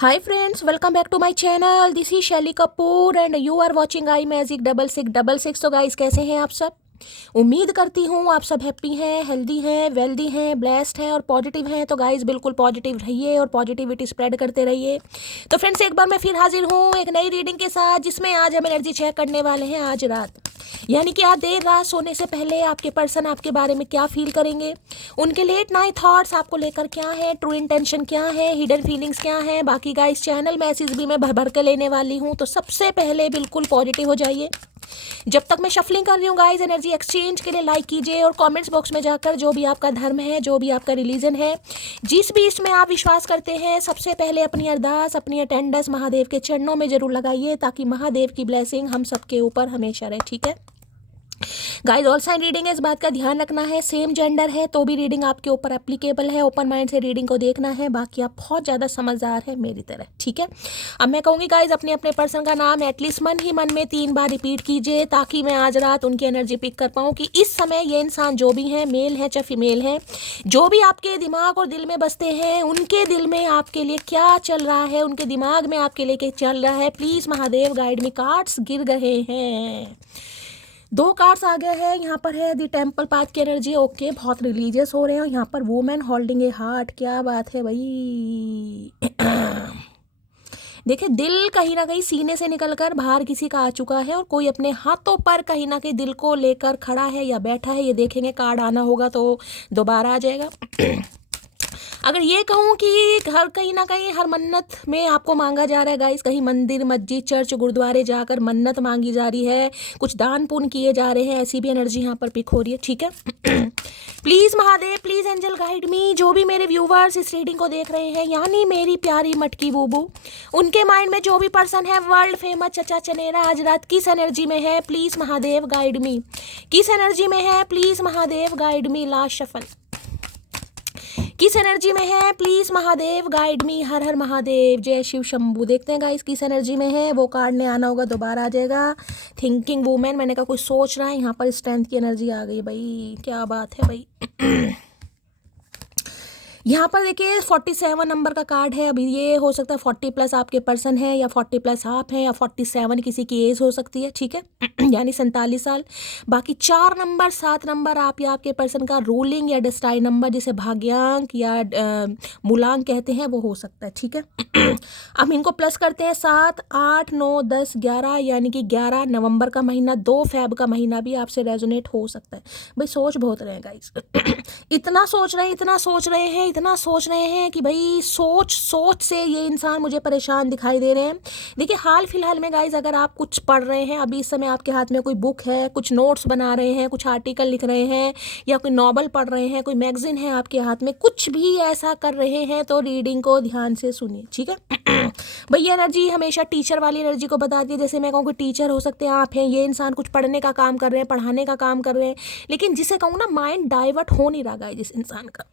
Hi friends, welcome back to my channel. This is Shelly Kapoor and you are watching I magic 6666। तो guys कैसे हैं आप सब? उम्मीद करती हूँ आप सब हैप्पी हैं, हेल्दी हैं, वेल्दी हैं, ब्लेस्ड हैं और पॉजिटिव हैं। तो गाइस बिल्कुल पॉजिटिव रहिए और पॉजिटिविटी स्प्रेड करते रहिए। तो फ्रेंड्स एक बार मैं फिर हाजिर हूँ एक नई रीडिंग के साथ, जिसमें आज हम एनर्जी चेक करने वाले हैं आज रात, यानी कि आज देर रात सोने से पहले आपके पर्सन आपके बारे में क्या फील करेंगे, उनके लेट नाइट थॉट्स आपको लेकर क्या है, ट्रू इंटेंशन क्या है, हिडन फीलिंग्स क्या है। बाकी गाइस चैनल मैसेज भी मैं भर भर के लेने वाली हूँ। तो सबसे पहले बिल्कुल पॉजिटिव हो जाइए। जब तक मैं शफलिंग कर रही हूँ गाइस, एनर्जी एक्सचेंज के लिए लाइक कीजिए और कमेंट्स बॉक्स में जाकर जो भी आपका धर्म है, जो भी आपका रिलीजन है, जिस भी इसमें आप विश्वास करते हैं, सबसे पहले अपनी अरदास, अपनी अटेंडेंस महादेव के चरणों में जरूर लगाइए, ताकि महादेव की ब्लेसिंग हम सबके ऊपर हमेशा रहे। ठीक है गाइस, ऑल साइन रीडिंग है, इस बात का ध्यान रखना है। सेम जेंडर है तो भी रीडिंग आपके ऊपर एप्लीकेबल है। ओपन माइंड से रीडिंग को देखना है। बाकी आप बहुत ज़्यादा समझदार है मेरी तरह। ठीक है, अब मैं कहूँगी गाइस अपने अपने पर्सन का नाम एटलीस्ट मन ही मन में 3 बार रिपीट कीजिए, ताकि मैं आज रात उनकी एनर्जी पिक कर पाऊँ कि इस समय ये इंसान जो भी है, मेल है चाहे फीमेल है, जो भी आपके दिमाग और दिल में बसते हैं, उनके दिल में आपके लिए क्या चल रहा है, उनके दिमाग में आपके लिए क्या चल रहा है। Please Mahadev guide me. Cards गिर गए हैं, 2 कार्ड्स आ गए हैं। यहाँ पर है दी टेम्पल पाथ की एनर्जी। ओके, बहुत रिलीजियस हो रहे हैं। यहाँ पर वुमेन होल्डिंग ए हार्ट, क्या बात है भाई। देखिए, दिल कहीं ना कहीं सीने से निकलकर बाहर किसी का आ चुका है और कोई अपने हाथों पर कहीं ना कहीं दिल को लेकर खड़ा है या बैठा है। ये देखेंगे, कार्ड आना होगा तो दोबारा आ जाएगा। अगर ये कहूँ कि घर कहीं ना कहीं हर मन्नत में आपको मांगा जा रहा है गाइस, कहीं मंदिर, मस्जिद, चर्च, गुरुद्वारे जाकर मन्नत मांगी जा रही है, कुछ दान पुण्य किए जा रहे हैं, ऐसी भी एनर्जी यहाँ पर पिक हो रही है। ठीक है, please Mahadev, please angel guide me. जो भी मेरे व्यूवर्स इस रीडिंग को देख रहे हैं, यानी मेरी प्यारी मटकी बूबू, उनके माइंड में जो भी पर्सन है वर्ल्ड फेमस चचा चनेरा आज रात किस एनर्जी में है, प्लीज़ महादेव गाइड मी। किस एनर्जी में है, please Mahadev guide me. Last shuffle, किस एनर्जी में है, प्लीज महादेव गाइड मी। हर हर महादेव, जय शिव शंभू। देखते हैं गाइस किस एनर्जी में है। वो कार्ड ने आना होगा, दोबारा आ जाएगा। थिंकिंग वुमेन, मैंने कहा कोई सोच रहा है। यहाँ पर स्ट्रेंथ की एनर्जी आ गई भाई, क्या बात है भाई। यहाँ पर देखिए 47 नंबर का कार्ड है। अभी ये हो सकता है 40 प्लस आपके पर्सन है, या 40 प्लस आप हैं, या 47 किसी की एज हो सकती है। ठीक है, यानी 47 साल। बाकी 4 नंबर, 7 नंबर आप या आपके पर्सन का रूलिंग या डिस्टाइन नंबर, जिसे भाग्यांक या मूलांक कहते हैं, वो हो सकता है। ठीक है, अब इनको प्लस करते हैं 7, 8, 9, 10, 11, यानी कि 11 नवंबर का महीना, 2 फेब का महीना भी आपसे रेजोनेट हो सकता है। भाई सोच बहुत रहे हैं गाइस। इतना सोच रहे हैं, इतना सोच रहे हैं, इतना सोच रहे हैं कि भाई सोच सोच से ये इंसान मुझे परेशान दिखाई दे रहे हैं। देखिए, हाल फिलहाल में गाइज अगर आप कुछ पढ़ रहे हैं, अभी इस समय आपके हाथ में कोई बुक है, कुछ नोट्स बना रहे हैं, कुछ आर्टिकल लिख रहे हैं, या कोई नॉवल पढ़ रहे हैं, कोई मैगजीन है आपके हाथ में, कुछ भी ऐसा कर रहे हैं, तो रीडिंग को ध्यान से सुनिए। ठीक है, भाई ये एनर्जी हमेशा टीचर वाली एनर्जी को बताती है। जैसे मैं कहूँ कि टीचर हो सकते हैं आप हैं, ये इंसान कुछ पढ़ने का काम कर रहे हैं, पढ़ाने का काम कर रहे हैं, लेकिन जिसे कहूँ ना माइंड डाइवर्ट हो नहीं रहा है जिस इंसान का।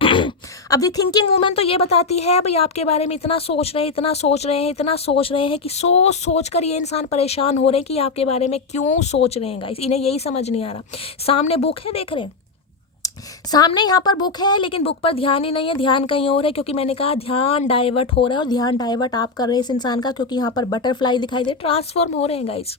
अब दी थिंकिंग वुमेन तो ये बताती है भाई आपके बारे में इतना सोच रहे हैं, इतना सोच रहे हैं, इतना सोच रहे हैं कि सोच कर ये इंसान परेशान हो रहे हैं कि आपके बारे में क्यों सोच रहे हैं गाइस। इन्हें यही समझ नहीं आ रहा। सामने बुक है, देख रहे हैं सामने, यहाँ पर बुक है, लेकिन बुक पर ध्यान ही नहीं है, ध्यान कहीं और है, क्योंकि मैंने कहा ध्यान डाइवर्ट हो रहा है। और ध्यान डाइवर्ट आप कर रहे हैं इस इंसान का, क्योंकि यहाँ पर बटरफ्लाई दिखाई दे, ट्रांसफॉर्म हो रहे हैं गाइस।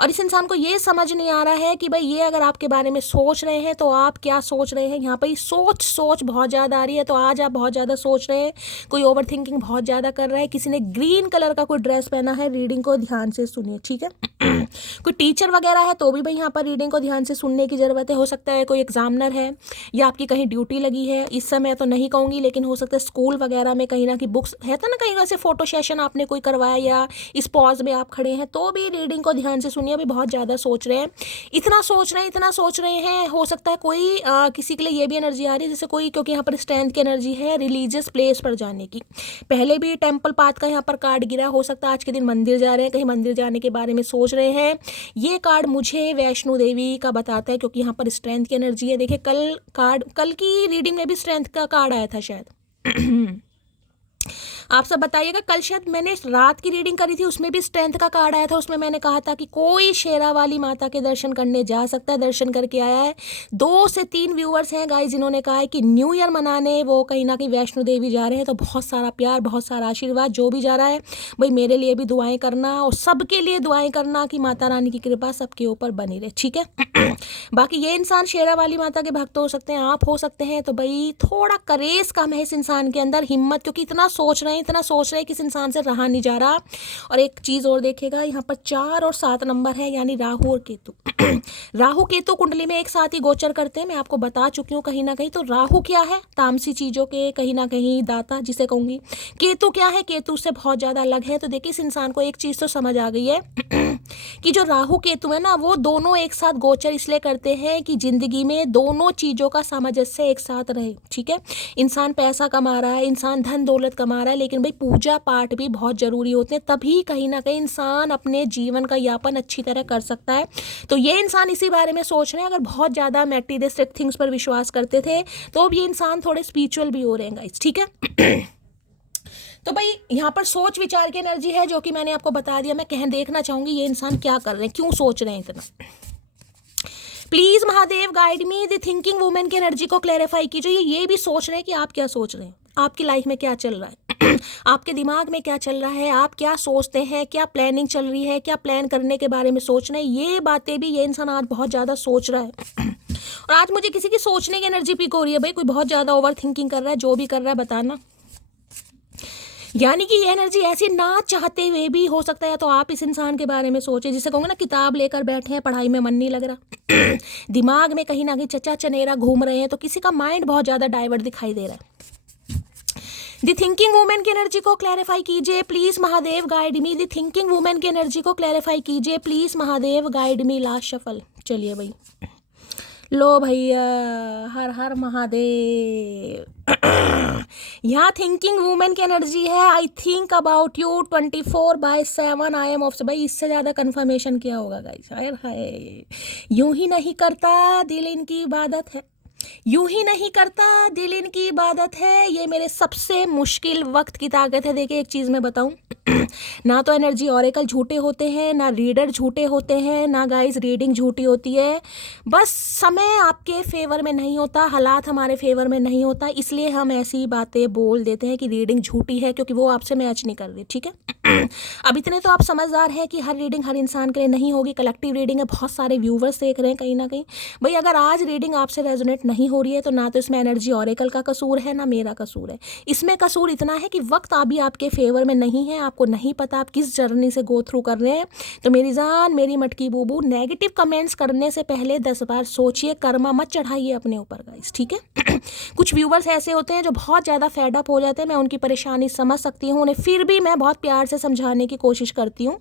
और इस इंसान को ये समझ नहीं आ रहा है कि भाई ये अगर आपके बारे में सोच रहे हैं तो आप क्या सोच रहे हैं। यहाँ पर सोच बहुत ज़्यादा आ रही है, तो आज आप बहुत ज़्यादा सोच रहे हैं, कोई ओवर थिंकिंग बहुत ज़्यादा कर रहा है। किसी ने ग्रीन कलर का कोई ड्रेस पहना है। रीडिंग को ध्यान से सुनिए। ठीक है, कोई टीचर वगैरह है तो भी भाई यहाँ पर रीडिंग को ध्यान से सुनने की ज़रूरत है। हो सकता है कोई एग्जामिनर है, या आपकी कहीं ड्यूटी लगी है। इस समय तो नहीं कहूँगी, लेकिन हो सकता है स्कूल वगैरह में कहीं ना कहीं बुक्स है तो ना, कहीं वैसे फोटो सेशन आपने कोई करवाया, या इस पॉज में आप खड़े हैं, तो भी रीडिंग को ध्यान से सुनिए। अभी बहुत ज़्यादा सोच रहे हैं, इतना सोच रहे हैं, इतना सोच रहे हैं। हो सकता है कोई किसी के लिए ये भी एनर्जी आ रही है, जैसे कोई, क्योंकि यहाँ पर स्ट्रेंथ की एनर्जी है रिलीजियस प्लेस पर जाने की। पहले भी टेम्पल पाथ का यहाँ पर कार्ड गिरा, हो सकता है आज के दिन मंदिर जा रहे हैं, कहीं मंदिर जाने के बारे में सोच रहे हैं। ये कार्ड मुझे वैष्णो देवी का बताता है, क्योंकि यहाँ पर स्ट्रेंथ की एनर्जी है। देखिए, कल की रीडिंग में भी स्ट्रेंथ का कार्ड आया था शायद। आप सब बताइएगा। कल शायद मैंने रात की रीडिंग करी थी, उसमें भी स्ट्रेंथ का कार्ड आया था। उसमें मैंने कहा था कि कोई शेरा वाली माता के दर्शन करने जा सकता है, दर्शन करके आया है। 2 से 3 व्यूअर्स हैं गाइस जिन्होंने कहा है कि न्यू ईयर मनाने वो कहीं ना कहीं वैष्णो देवी जा रहे हैं। तो बहुत सारा प्यार, बहुत सारा आशीर्वाद। जो भी जा रहा है भाई मेरे लिए भी दुआएं करना और सबके लिए दुआएं करना कि माता रानी की कृपा सबके ऊपर बनी रहे, ठीक है। बाकी ये इंसान शेरा वाली माता के भक्त हो सकते हैं, आप हो सकते हैं। तो भाई थोड़ा करेज कम है इस इंसान के अंदर, हिम्मत, क्योंकि इतना सोच रहे हैं कि इस इंसान से रहा नहीं जा रहा। और एक चीज़ और देखिएगा, यहाँ पर 4 और 7 नंबर है, यानी राहु और केतु। राहु केतु कुंडली में एक साथ ही गोचर करते हैं, मैं आपको बता चुकी हूँ कहीं ना कहीं। तो राहु क्या है, तामसी चीज़ों के कहीं ना कहीं दाता जिसे कहूँगी। केतु क्या है, केतु से बहुत ज़्यादा अलग है। तो देखिए इस इंसान को एक चीज़ तो समझ आ गई है कि जो राहु केतु है ना, वो दोनों एक साथ गोचर इसलिए करते हैं कि जिंदगी में दोनों चीज़ों का सामंजस्य एक साथ रहे, ठीक है। इंसान पैसा कमा रहा है, इंसान धन दौलत कमा रहा है, लेकिन भाई पूजा पाठ भी बहुत ज़रूरी होते हैं, तभी कहीं ना कहीं इंसान अपने जीवन का यापन अच्छी तरह कर सकता है। तो ये इंसान इसी बारे में सोच रहे हैं। अगर बहुत ज़्यादा मैटेरियलिस्टिक थिंग्स पर विश्वास करते थे तो अब ये इंसान थोड़े स्पिरिचुअल भी हो रहे हैं गाइस, ठीक है। तो भाई यहाँ पर सोच विचार की एनर्जी है जो कि मैंने आपको बता दिया। मैं कह देखना चाहूँगी ये इंसान क्या कर रहे हैं, क्यों सोच रहे हैं इतना। Please Mahadev guide me, the thinking women की एनर्जी को क्लैरिफाई कीजिए। ये भी सोच रहे हैं कि आप क्या सोच रहे हैं, आपकी लाइफ में क्या चल रहा है, आपके दिमाग में क्या चल रहा है, आप क्या सोचते हैं, क्या प्लानिंग चल रही है, क्या प्लान करने के बारे में सोच रहे हैं। ये बातें भी ये इंसान आज बहुत ज़्यादा सोच रहा है। और आज मुझे किसी की सोचने की एनर्जी पिक हो रही है भाई, कोई बहुत ज़्यादा ओवर थिंकिंग कर रहा है। जो भी कर रहा है बताना, यानी कि ये एनर्जी ऐसी ना चाहते हुए भी हो सकता है। तो आप इस इंसान के बारे में सोचें, जिसे कहूँगा ना किताब लेकर बैठे हैं, पढ़ाई में मन नहीं लग रहा, दिमाग में कहीं ना कहीं चचा चनेरा घूम रहे हैं। तो किसी का माइंड बहुत ज़्यादा डाइवर्ट दिखाई दे रहा है। द थिंकिंग वुमेन की एनर्जी को क्लैरिफाई कीजिए please Mahadev guide me. The thinking women की एनर्जी को क्लैरिफाई कीजिए please Mahadev guide me. Last shuffle. चलिए भाई, लो भैया, हर हर महादेव। यहाँ थिंकिंग वुमेन की एनर्जी है। I think about you 24/7 I am of. भाई इससे ज़्यादा कंफर्मेशन क्या होगा गाइस। हाय, यूं ही नहीं करता दिल इनकी इबादत है, यूं ही नहीं करता दिल इनकी इबादत है। ये मेरे सबसे मुश्किल वक्त की ताकत है। देखिए एक चीज़ मैं बताऊं, ना तो एनर्जी ऑरेकल झूठे होते हैं, ना रीडर झूठे होते हैं, ना गाइस रीडिंग झूठी होती है। बस समय आपके फेवर में नहीं होता, हालात हमारे फेवर में नहीं होता, इसलिए हम ऐसी बातें बोल देते हैं कि रीडिंग झूठी है, क्योंकि वो आपसे मैच नहीं कर रही, ठीक है। अब इतने तो आप समझदार हैं कि हर रीडिंग हर इंसान के लिए नहीं होगी। कलेक्टिव रीडिंग है, बहुत सारे व्यूवर्स देख रहे हैं कहीं ना कहीं। भाई अगर आज रीडिंग आपसे रेजोनेट नहीं हो रही है तो ना तो इसमें एनर्जी ऑरेकल का कसूर है, ना मेरा कसूर है। इसमें कसूर इतना है कि वक्त अभी आपके फेवर में नहीं है, आपको नहीं पता आप किस जर्नी से गो थ्रू कर रहे हैं। तो मेरी जान, मेरी मटकी बूबू, नेगेटिव कमेंट्स करने से पहले 10 बार सोचिए, कर्मा मत चढ़ाइए अपने ऊपर गाइस, ठीक है। कुछ व्यूवर्स ऐसे होते हैं जो बहुत ज़्यादा फेड अप हो जाते हैं। मैं उनकी परेशानी समझ सकती हूँ, उन्हें फिर भी मैं बहुत प्यार से समझाने की कोशिश करती हूँ,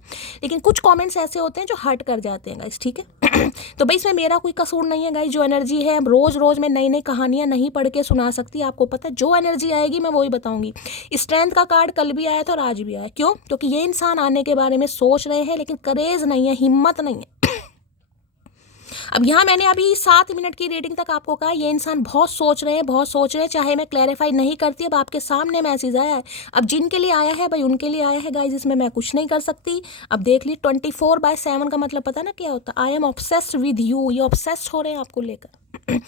लेकिन कुछ कमेंट्स ऐसे होते हैं जो हर्ट कर जाते हैं गाइस, ठीक है। तो भाई इसमें मेरा कोई कसूर नहीं है गाइस। जो एनर्जी है, रोज़ रोज़ मैं नई नई कहानियाँ नहीं पढ़ के सुना सकती, आपको पता है। जो एनर्जी आएगी मैं वही बताऊंगी। स्ट्रेंथ का कार्ड कल भी आया था और आज भी आया। क्यों? क्योंकि ये इंसान आने के बारे में सोच रहे हैं, लेकिन करेज नहीं है, हिम्मत नहीं है। अब यहाँ मैंने अभी 7 मिनट की रीडिंग तक आपको कहा ये इंसान बहुत सोच रहे हैं, बहुत सोच रहे हैं, चाहे मैं क्लैरिफाई नहीं करती। अब आपके सामने मैसेज आया है, अब जिनके लिए आया है भाई उनके लिए आया है गाइज, इसमें मैं कुछ नहीं कर सकती। अब देख ली 24/7 का मतलब पता ना क्या होता। I am obsessed with you, ये ऑब्सेस्ड हो रहे हैं आपको लेकर।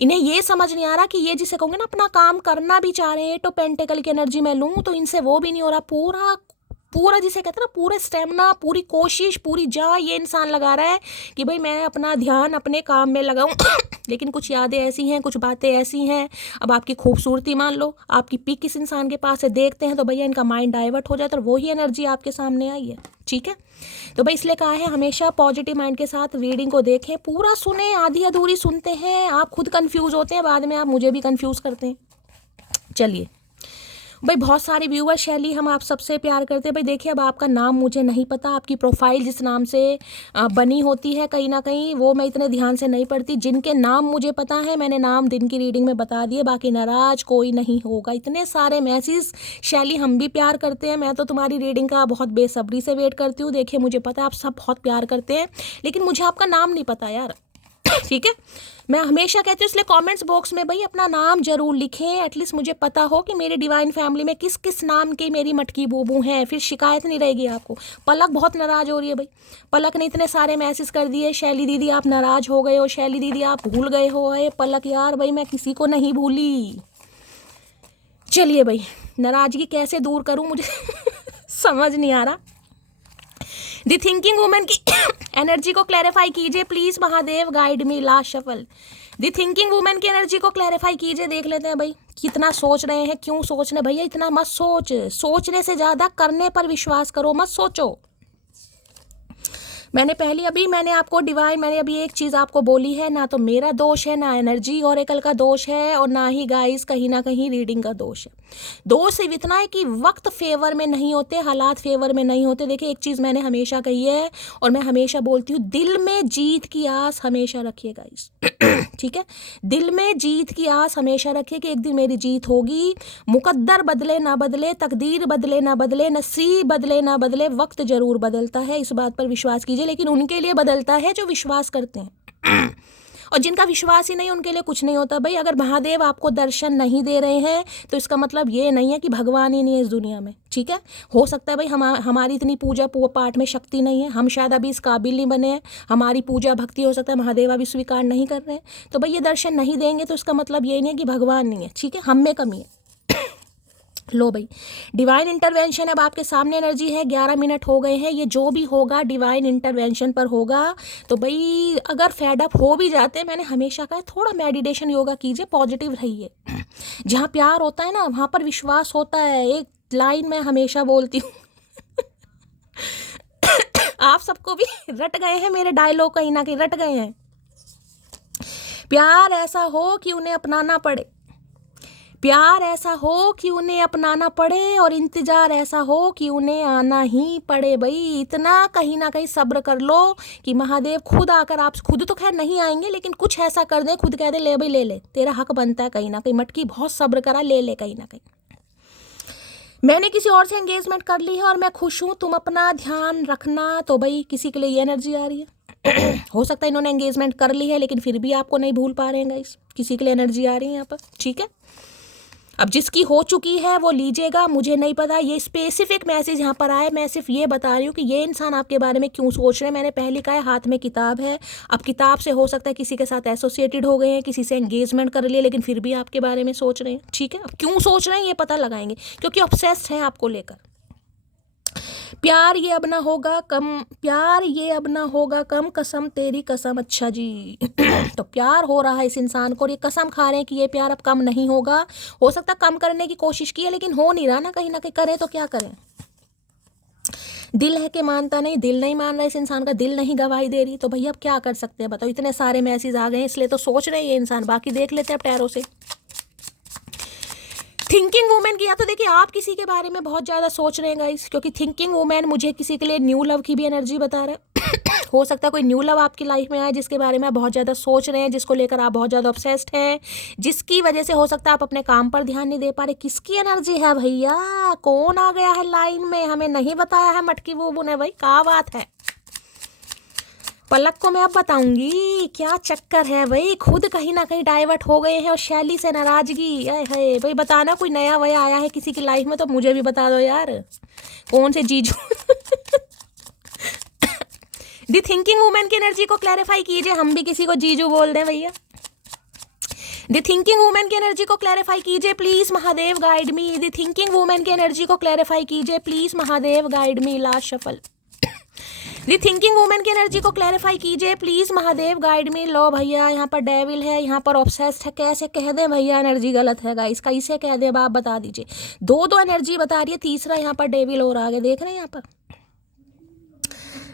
इन्हें ये समझ नहीं आ रहा कि ये जिसे कहूँगे ना अपना काम करना भी चाह रहे हैं। तो पेंटेकल की एनर्जी मैं लूँ तो इनसे वो भी नहीं हो रहा। पूरा जिसे कहते हैं ना, पूरा स्टेमिना, पूरी कोशिश, पूरी जान ये इंसान लगा रहा है कि भाई मैं अपना ध्यान अपने काम में लगाऊं। लेकिन कुछ यादें ऐसी हैं, कुछ बातें ऐसी हैं। अब आपकी खूबसूरती मान लो, आपकी पिक किस इंसान के पास है देखते हैं तो भैया इनका माइंड डाइवर्ट हो जाता है और वही एनर्जी आपके सामने आई है, ठीक है। तो भाई इसलिए कहा है हमेशा पॉजिटिव माइंड के साथ रीडिंग को देखें, पूरा सुने, आधी अधूरी सुनते हैं आप खुद कंफ्यूज होते हैं, बाद में आप मुझे भी कंफ्यूज करते हैं। चलिए भाई, बहुत सारे व्यूअर शैली, हम आप सबसे प्यार करते हैं भाई। देखिए अब आपका नाम मुझे नहीं पता, आपकी प्रोफाइल जिस नाम से बनी होती है कहीं ना कहीं वो मैं इतने ध्यान से नहीं पढ़ती। जिनके नाम मुझे पता है मैंने नाम दिन की रीडिंग में बता दिए, बाकी नाराज कोई नहीं होगा। इतने सारे मैसेज शैली, हम भी प्यार करते हैं। मैं तो तुम्हारी रीडिंग का बहुत बेसब्री से वेट करती हूँ। देखिए मुझे पता है आप सब बहुत प्यार करते हैं, लेकिन मुझे आपका नाम नहीं पता यार। ठीक है, मैं हमेशा कहती हूँ, इसलिए कमेंट्स बॉक्स में भाई अपना नाम जरूर लिखें, एटलीस्ट मुझे पता हो कि मेरे डिवाइन फैमिली में किस किस नाम के मेरी मटकी बूबू हैं, फिर शिकायत नहीं रहेगी आपको। पलक बहुत नाराज हो रही है भाई, पलक ने इतने सारे मैसेज कर दिए, शैली दीदी आप नाराज हो गए हो, शैली दीदी आप भूल गए हो। है पलक यार भाई, मैं किसी को नहीं भूली। चलिए भाई, नाराजगी कैसे दूर करूँ मुझे समझ नहीं आ रहा। दी थिंकिंग वुमेन की एनर्जी को क्लैरिफाई कीजिए please, Mahadev guide me, last shuffle. The thinking women की एनर्जी को क्लैरिफाई कीजिए, देख लेते हैं भाई कितना सोच रहे हैं, क्यों सोच रहे हैं। भैया इतना मत सोच, सोचने से ज्यादा करने पर विश्वास करो, मत सोचो। मैंने आपको डिवाइन, मैंने अभी एक चीज़ आपको बोली है, ना तो मेरा दोष है, ना एनर्जी ऑरेकल का दोष है, और ना ही गाइस कहीं ना कहीं रीडिंग का दोष है। दोष सिर्फ इतना है कि वक्त फेवर में नहीं होते, हालात फेवर में नहीं होते। देखिए एक चीज़ मैंने हमेशा कही है और मैं हमेशा बोलती हूँ, दिल में जीत की आस हमेशा रखिए गाइस ठीक है, दिल में जीत की आस हमेशा रखिए कि एक दिन मेरी जीत होगी। मुकद्दर बदले ना बदले, तकदीर बदले ना बदले, नसीब बदले ना बदले, वक्त जरूर बदलता है, इस बात पर विश्वास कीजिए। लेकिन उनके लिए बदलता है जो विश्वास करते हैं और जिनका विश्वास ही नहीं, उनके लिए कुछ नहीं होता भाई। अगर महादेव आपको दर्शन नहीं दे रहे हैं तो इसका मतलब ये नहीं है कि भगवान ही नहीं है इस दुनिया में। ठीक है, हो सकता है भाई हमारी इतनी पूजा पाठ में शक्ति नहीं है, हम शायद अभी इस काबिल नहीं बने हैं, हमारी पूजा भक्ति हो सकता है महादेव अभी स्वीकार नहीं कर रहे हैं, तो भाई ये दर्शन नहीं देंगे तो इसका मतलब ये नहीं है कि भगवान नहीं है। ठीक है, हम में कमी है। लो भाई, डिवाइन इंटरवेंशन अब आपके सामने एनर्जी है, 11 मिनट हो गए हैं, ये जो भी होगा डिवाइन इंटरवेंशन पर होगा। तो भाई अगर फेडअप हो भी जाते हैं, मैंने हमेशा कहा थोड़ा मेडिटेशन योगा कीजिए, पॉजिटिव रहिए। जहाँ प्यार होता है ना वहाँ पर विश्वास होता है। एक लाइन मैं हमेशा बोलती हूँ आप सबको भी रट गए हैं मेरे डायलॉग, कहीं ना कहीं रट गए हैं। प्यार ऐसा हो कि उन्हें अपनाना पड़े, प्यार ऐसा हो कि उन्हें अपनाना पड़े, और इंतजार ऐसा हो कि उन्हें आना ही पड़े। भाई इतना कहीं ना कहीं सब्र कर लो कि महादेव खुद आकर, आप खुद तो खैर नहीं आएंगे लेकिन कुछ ऐसा कर दे, खुद कह दे ले भाई ले ले, तेरा हक बनता है। कहीं ना कहीं मटकी बहुत सब्र करा, ले ले। कहीं ना कहीं मैंने किसी और से एंगेजमेंट कर ली है और मैं खुश हूँ, तुम अपना ध्यान रखना। तो भाई किसी के लिए ये एनर्जी आ रही है हो सकता है इन्होंने एंगेजमेंट कर ली है लेकिन फिर भी आपको नहीं भूल पा रहे हैं गाइस, किसी के लिए एनर्जी आ रही है यहाँ पर। ठीक है, अब जिसकी हो चुकी है वो लीजिएगा, मुझे नहीं पता ये स्पेसिफिक मैसेज यहाँ पर आए। मैं सिर्फ ये बता रही हूँ कि ये इंसान आपके बारे में क्यों सोच रहे हैं। मैंने पहले कहा है हाथ में किताब है, अब किताब से हो सकता है किसी के साथ एसोसिएटेड हो गए हैं, किसी से एंगेजमेंट कर लिए लेकिन फिर भी आपके बारे में सोच रहे हैं। ठीक है, अब क्यों सोच रहे हैं ये पता लगाएंगे, क्योंकि ऑब्सेस्ड हैं आपको लेकर। प्यार ये अब ना होगा कम, प्यार ये अब ना होगा कम, कसम तेरी कसम। अच्छा जी तो प्यार हो रहा है इस इंसान को और ये कसम खा रहे हैं कि ये प्यार अब कम नहीं होगा। हो सकता है कम करने की कोशिश की है लेकिन हो नहीं रहा ना, कहीं ना कहीं। करें तो क्या करें, दिल है कि मानता नहीं, दिल नहीं मान रहा इस इंसान का, दिल नहीं गवाही दे रही। तो भैया अब क्या कर सकते हैं बताओ, इतने सारे मैसेज आ गए हैं इसलिए तो सोच रहे हैं ये इंसान। बाकी देख लेते हैं अब टैरो से। थिंकिंग वुमेन की, या तो देखिए आप किसी के बारे में बहुत ज़्यादा सोच रहे हैं गाइस, क्योंकि थिंकिंग वुमेन मुझे किसी के लिए न्यू लव की भी एनर्जी बता रहा है हो सकता है कोई न्यू लव आपकी लाइफ में आए जिसके बारे में आप बहुत ज़्यादा सोच रहे हैं, जिसको लेकर आप बहुत ज़्यादा ऑब्सेस्ड हैं, जिसकी वजह से हो सकता है आप अपने काम पर ध्यान नहीं दे पा रहे। किसकी एनर्जी है भैया, कौन आ गया है लाइन में, हमें नहीं बताया है मटकी बूबू ने भाई, क्या बात है। पलक को मैं अब बताऊंगी क्या चक्कर है भाई, खुद कहीं ना कहीं डाइवर्ट हो गए हैं और शैली से नाराजगी। आए है भाई, बताना कोई नया वया आया है किसी की लाइफ में तो मुझे भी बता दो यार, कौन से जीजू दी थिंकिंग वुमेन की एनर्जी को क्लैरिफाई कीजिए, हम भी किसी को जीजू बोल दें भैया। दी थिंकिंग वुमेन की एनर्जी को क्लैरिफाई कीजिए please, Mahadev guide me. The thinking women की एनर्जी को क्लैरिफाई कीजिए please, Mahadev guide me, last shuffle. The thinking women की एनर्जी को क्लैरिफाई कीजिए प्लीज, महादेव गाइड मी। लो भैया, यहाँ पर डेविल है, यहाँ पर ऑब्सेस्ड है। कैसे कह दें भैया एनर्जी गलत है गाइस, कैसे कह दें, आप बता दीजिए। दो एनर्जी बता रही है, तीसरा यहाँ पर डेविल और आगे देख रहे हैं यहाँ पर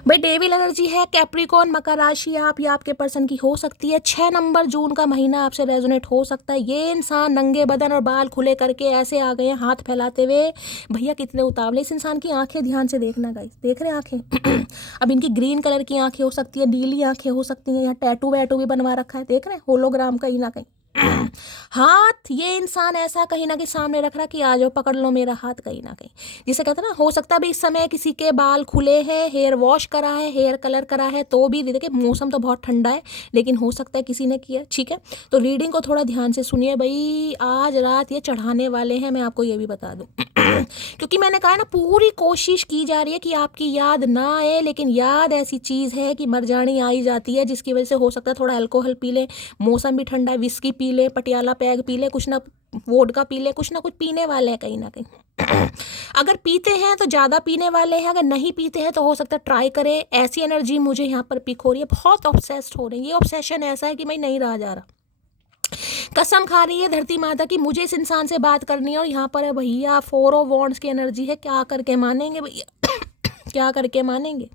भाई डेविल एनर्जी है। कैप्रिकॉर्न, मकर राशि आप या आपके पर्सन की हो सकती है। 6 नंबर जून का महीना आपसे रेजोनेट हो सकता है। ये इंसान नंगे बदन और बाल खुले करके ऐसे आ गए हैं हाथ फैलाते हुए। भैया कितने उतावले, इस इंसान की आंखें ध्यान से देखना गाइस, देख रहे हैं आंखें अब इनकी ग्रीन कलर की आंखें हो सकती है, नीली आंखें हो सकती हैं, यहाँ टैटू वैटू भी बनवा रखा है, देख रहे हैं होलोग्राम कहीं ना कहीं। हाथ ये इंसान ऐसा कहीं ना कहीं सामने रख रहा कि आ जाओ पकड़ लो मेरा हाथ, कहीं ना कहीं जिसे कहते हैं ना, हो सकता है भी इस समय किसी के बाल खुले हैं, हेयर वॉश करा है, हेयर कलर करा है, तो भी देखिए मौसम तो बहुत ठंडा है लेकिन हो सकता है किसी ने किया। ठीक है, तो रीडिंग को थोड़ा ध्यान से सुनिए भाई, आज रात ये चढ़ाने वाले हैं, मैं आपको ये भी बता दूं। क्योंकि मैंने कहा ना, पूरी कोशिश की जा रही है कि आपकी याद ना आए, लेकिन याद ऐसी चीज़ है कि मरजानी आई जाती है, जिसकी वजह से हो सकता है थोड़ा अल्कोहल पी ले, मौसम भी ठंडा है, विस्की पी ले, पटियाला पैग पी ले, कुछ ना वोडका पी ले, कुछ ना कुछ पीने वाले हैं कहीं ना कहीं। अगर पीते हैं तो ज़्यादा पीने वाले हैं, अगर नहीं पीते हैं तो हो सकता है ट्राई करें। ऐसी एनर्जी मुझे यहाँ पर पिक हो रही है, बहुत ऑब्सेस्ड हो रही है, ये ऑब्सेशन ऐसा है कि मैं नहीं रहा जा रहा। कसम खा रही है धरती माता की, मुझे इस इंसान से बात करनी है, और यहाँ पर है भैया 4 ऑफ वॉन्ड्स की एनर्जी है, क्या करके मानेंगे भैया? क्या करके मानेंगे?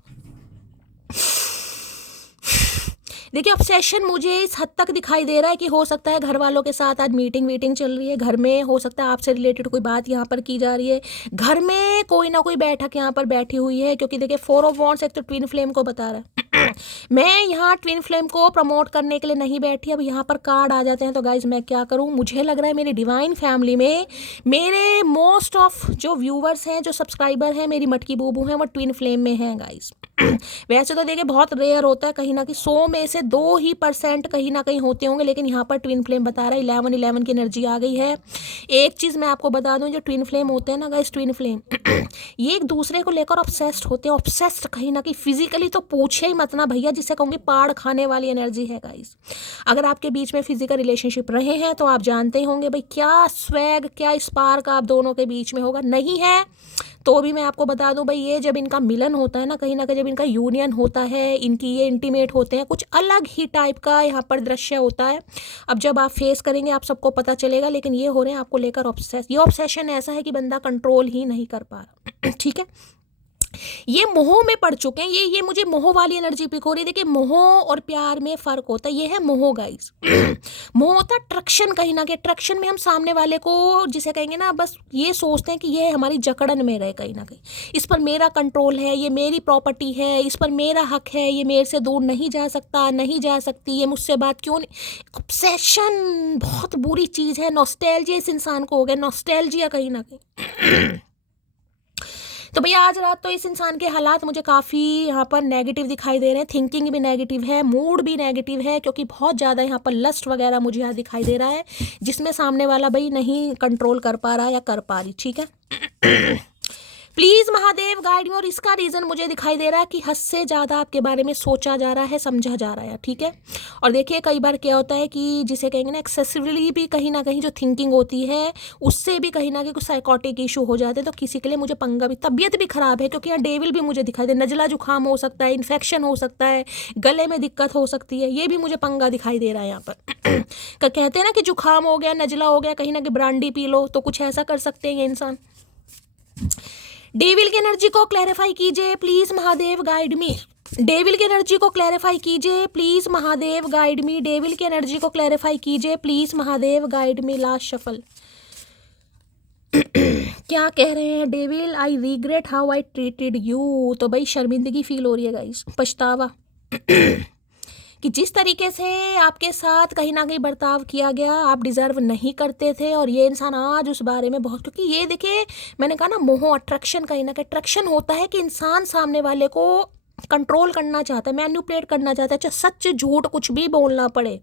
देखिए ऑब्सेशन मुझे इस हद तक दिखाई दे रहा है कि हो सकता है घर वालों के साथ आज मीटिंग वीटिंग चल रही है, घर में हो सकता है आपसे रिलेटेड कोई बात यहाँ पर की जा रही है, घर में कोई ना कोई बैठक यहाँ पर बैठी हुई है, क्योंकि देखिए 4 ऑफ वॉन्ड्स एक तो ट्विन फ्लेम को बता रहा है। मैं यहाँ ट्विन फ्लेम को प्रमोट करने के लिए नहीं बैठी, अब यहाँ पर कार्ड आ जाते हैं तो गाइज मैं क्या करूँ? मुझे लग रहा है मेरी डिवाइन फैमिली में मेरे मोस्ट ऑफ जो व्यूवर्स हैं, जो सब्सक्राइबर हैं, मेरी मटकी बूबू हैं, वो ट्विन फ्लेम में हैं गाइज। वैसे तो देखिए बहुत रेयर होता है, कहीं ना कहीं 100 में से 2% कहीं ना कहीं होते होंगे, लेकिन यहाँ पर ट्विन फ्लेम बता रहा है, 11 की एनर्जी आ गई है। एक चीज़ मैं आपको बता दूं, जो ट्विन फ्लेम होते हैं ना गाइस, ट्विन फ्लेम ये एक दूसरे को लेकर ऑब्सेस्ड होते हैं, ऑब्सेस्ड कहीं ना कहीं फिजिकली तो पूछे ही मत ना भैया, जिसे कहूँगी पाड़ खाने वाली एनर्जी है गाइस। अगर आपके बीच में फिजिकल रिलेशनशिप रहे हैं तो आप जानते ही होंगे भाई क्या स्वैग, क्या स्पार्क आप दोनों के बीच में होगा। नहीं है तो भी मैं आपको बता दूं भाई, ये जब इनका मिलन होता है ना, कहीं ना कहीं जब इनका यूनियन होता है, इनकी ये इंटीमेट होते हैं, कुछ अलग ही टाइप का यहाँ पर दृश्य होता है। अब जब आप फेस करेंगे आप सबको पता चलेगा, लेकिन ये हो रहे हैं आपको लेकर ऑब्सेस। ये ऑब्सेशन ऐसा है कि बंदा कंट्रोल ही नहीं कर पा रहा। ठीक है, ये मोह में पड़ चुके हैं, ये मुझे मोह वाली एनर्जी पिक हो रही है। देखिए मोह और प्यार में फ़र्क होता है, ये है मोह गाइस। मोह होता है अट्रैक्शन, कहीं ना कहीं अट्रैक्शन में हम सामने वाले को जिसे कहेंगे ना, बस ये सोचते हैं कि ये हमारी जकड़न में रहे, कहीं ना कहीं इस पर मेरा कंट्रोल है, ये मेरी प्रॉपर्टी है, इस पर मेरा हक है, ये मेरे से दूर नहीं जा सकता, नहीं जा सकती, ये मुझसे बात क्यों नहीं। ऑब्सेशन बहुत बुरी चीज़ है। नॉस्टैल्जिया इस इंसान को हो गया, नॉस्टैल्जिया कहीं ना कहीं। तो भैया आज रात तो इस इंसान के हालात मुझे काफ़ी यहाँ पर नेगेटिव दिखाई दे रहे हैं, थिंकिंग भी नेगेटिव है, मूड भी नेगेटिव है, क्योंकि बहुत ज़्यादा यहाँ पर लस्ट वगैरह मुझे यहाँ दिखाई दे रहा है, जिसमें सामने वाला भाई नहीं कंट्रोल कर पा रहा या कर पा रही। ठीक है, प्लीज़ महादेव गाइड में। और इसका रीज़न मुझे दिखाई दे रहा है कि हद से ज़्यादा आपके बारे में सोचा जा रहा है, समझा जा रहा है। ठीक है, और देखिए कई बार क्या होता है कि जिसे कहेंगे ना एक्सेसिवली भी कहीं ना कहीं जो थिंकिंग होती है उससे भी कहीं ना कहीं कुछ साइकोटिक इशू हो जाते हैं, तो किसी के लिए मुझे पंगा भी, तबीयत भी ख़राब है, क्योंकि यहाँ डेविल भी मुझे दिखाई दे, नज़ला जुकाम हो सकता है, इन्फेक्शन हो सकता है, गले में दिक्कत हो सकती है, ये भी मुझे पंगा दिखाई दे रहा है यहाँ पर। कहते हैं ना कि जुकाम हो गया, नज़ला हो गया, कहीं ना कहीं ब्रांडी पी लो, तो कुछ ऐसा कर सकते हैं ये इंसान। डेविल की एनर्जी को क्लैरिफाई कीजिए please Mahadev guide me. Devil की एनर्जी को क्लैरिफाई कीजिए please Mahadev guide me. Devil की एनर्जी को क्लैरिफाई कीजिए please Mahadev guide me. Last shuffle क्या कह रहे हैं devil? I regret how I treated you. तो भाई शर्मिंदगी फील हो रही है गाइस, पछतावा कि जिस तरीके से आपके साथ कहीं ना कहीं बर्ताव किया गया, आप डिज़र्व नहीं करते थे, और ये इंसान आज उस बारे में बहुत, क्योंकि ये देखिए मैंने कहा ना मोह अट्रैक्शन, कहीं ना कहीं अट्रैक्शन होता है कि इंसान सामने वाले को कंट्रोल करना चाहता है, मैन्युपुलेट करना चाहता है, चाहे सच झूठ कुछ भी बोलना पड़े।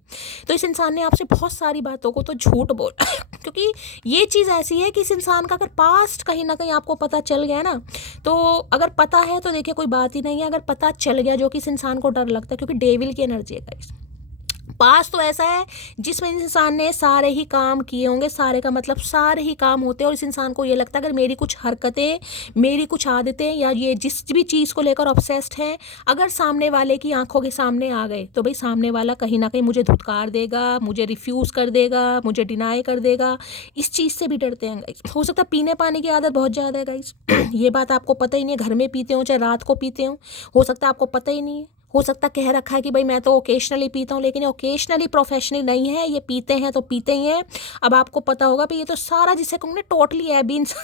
तो इस इंसान ने आपसे बहुत सारी बातों को तो झूठ बोला क्योंकि ये चीज़ ऐसी है कि इस इंसान का अगर पास्ट कहीं ना कहीं आपको पता चल गया ना, तो अगर पता है तो देखिए कोई बात ही नहीं है, अगर पता चल गया, जो कि इस इंसान को डर लगता है, क्योंकि डेविल की एनर्जी है गाइस। पास तो ऐसा है जिसमें इंसान ने सारे ही काम किए होंगे, सारे का मतलब सारे ही काम होते हैं, और इस इंसान को ये लगता है अगर मेरी कुछ हरकतें, मेरी कुछ आदतें, या ये जिस भी चीज़ को लेकर ऑब्सेस्ड हैं, अगर सामने वाले की आंखों के सामने आ गए तो भाई सामने वाला कहीं ना कहीं मुझे धुतकार देगा, मुझे रिफ्यूज़ कर देगा, मुझे डिनाई कर देगा। इस चीज़ से भी डरते हैं गाइस। हो सकता है पीने पानी की आदत बहुत ज़्यादा है गाइस ये बात आपको पता ही नहीं है, घर में पीते हो चाहे रात को पीते हो सकता है आपको पता ही नहीं है, हो सकता कह रखा है कि भाई मैं तो ओकेशनली पीता हूँ, लेकिन ओकेशनली प्रोफेशनली नहीं है, ये पीते हैं तो पीते ही हैं। अब आपको पता होगा भाई ये तो सारा जिसे कहूँगे टोटली है बीन्स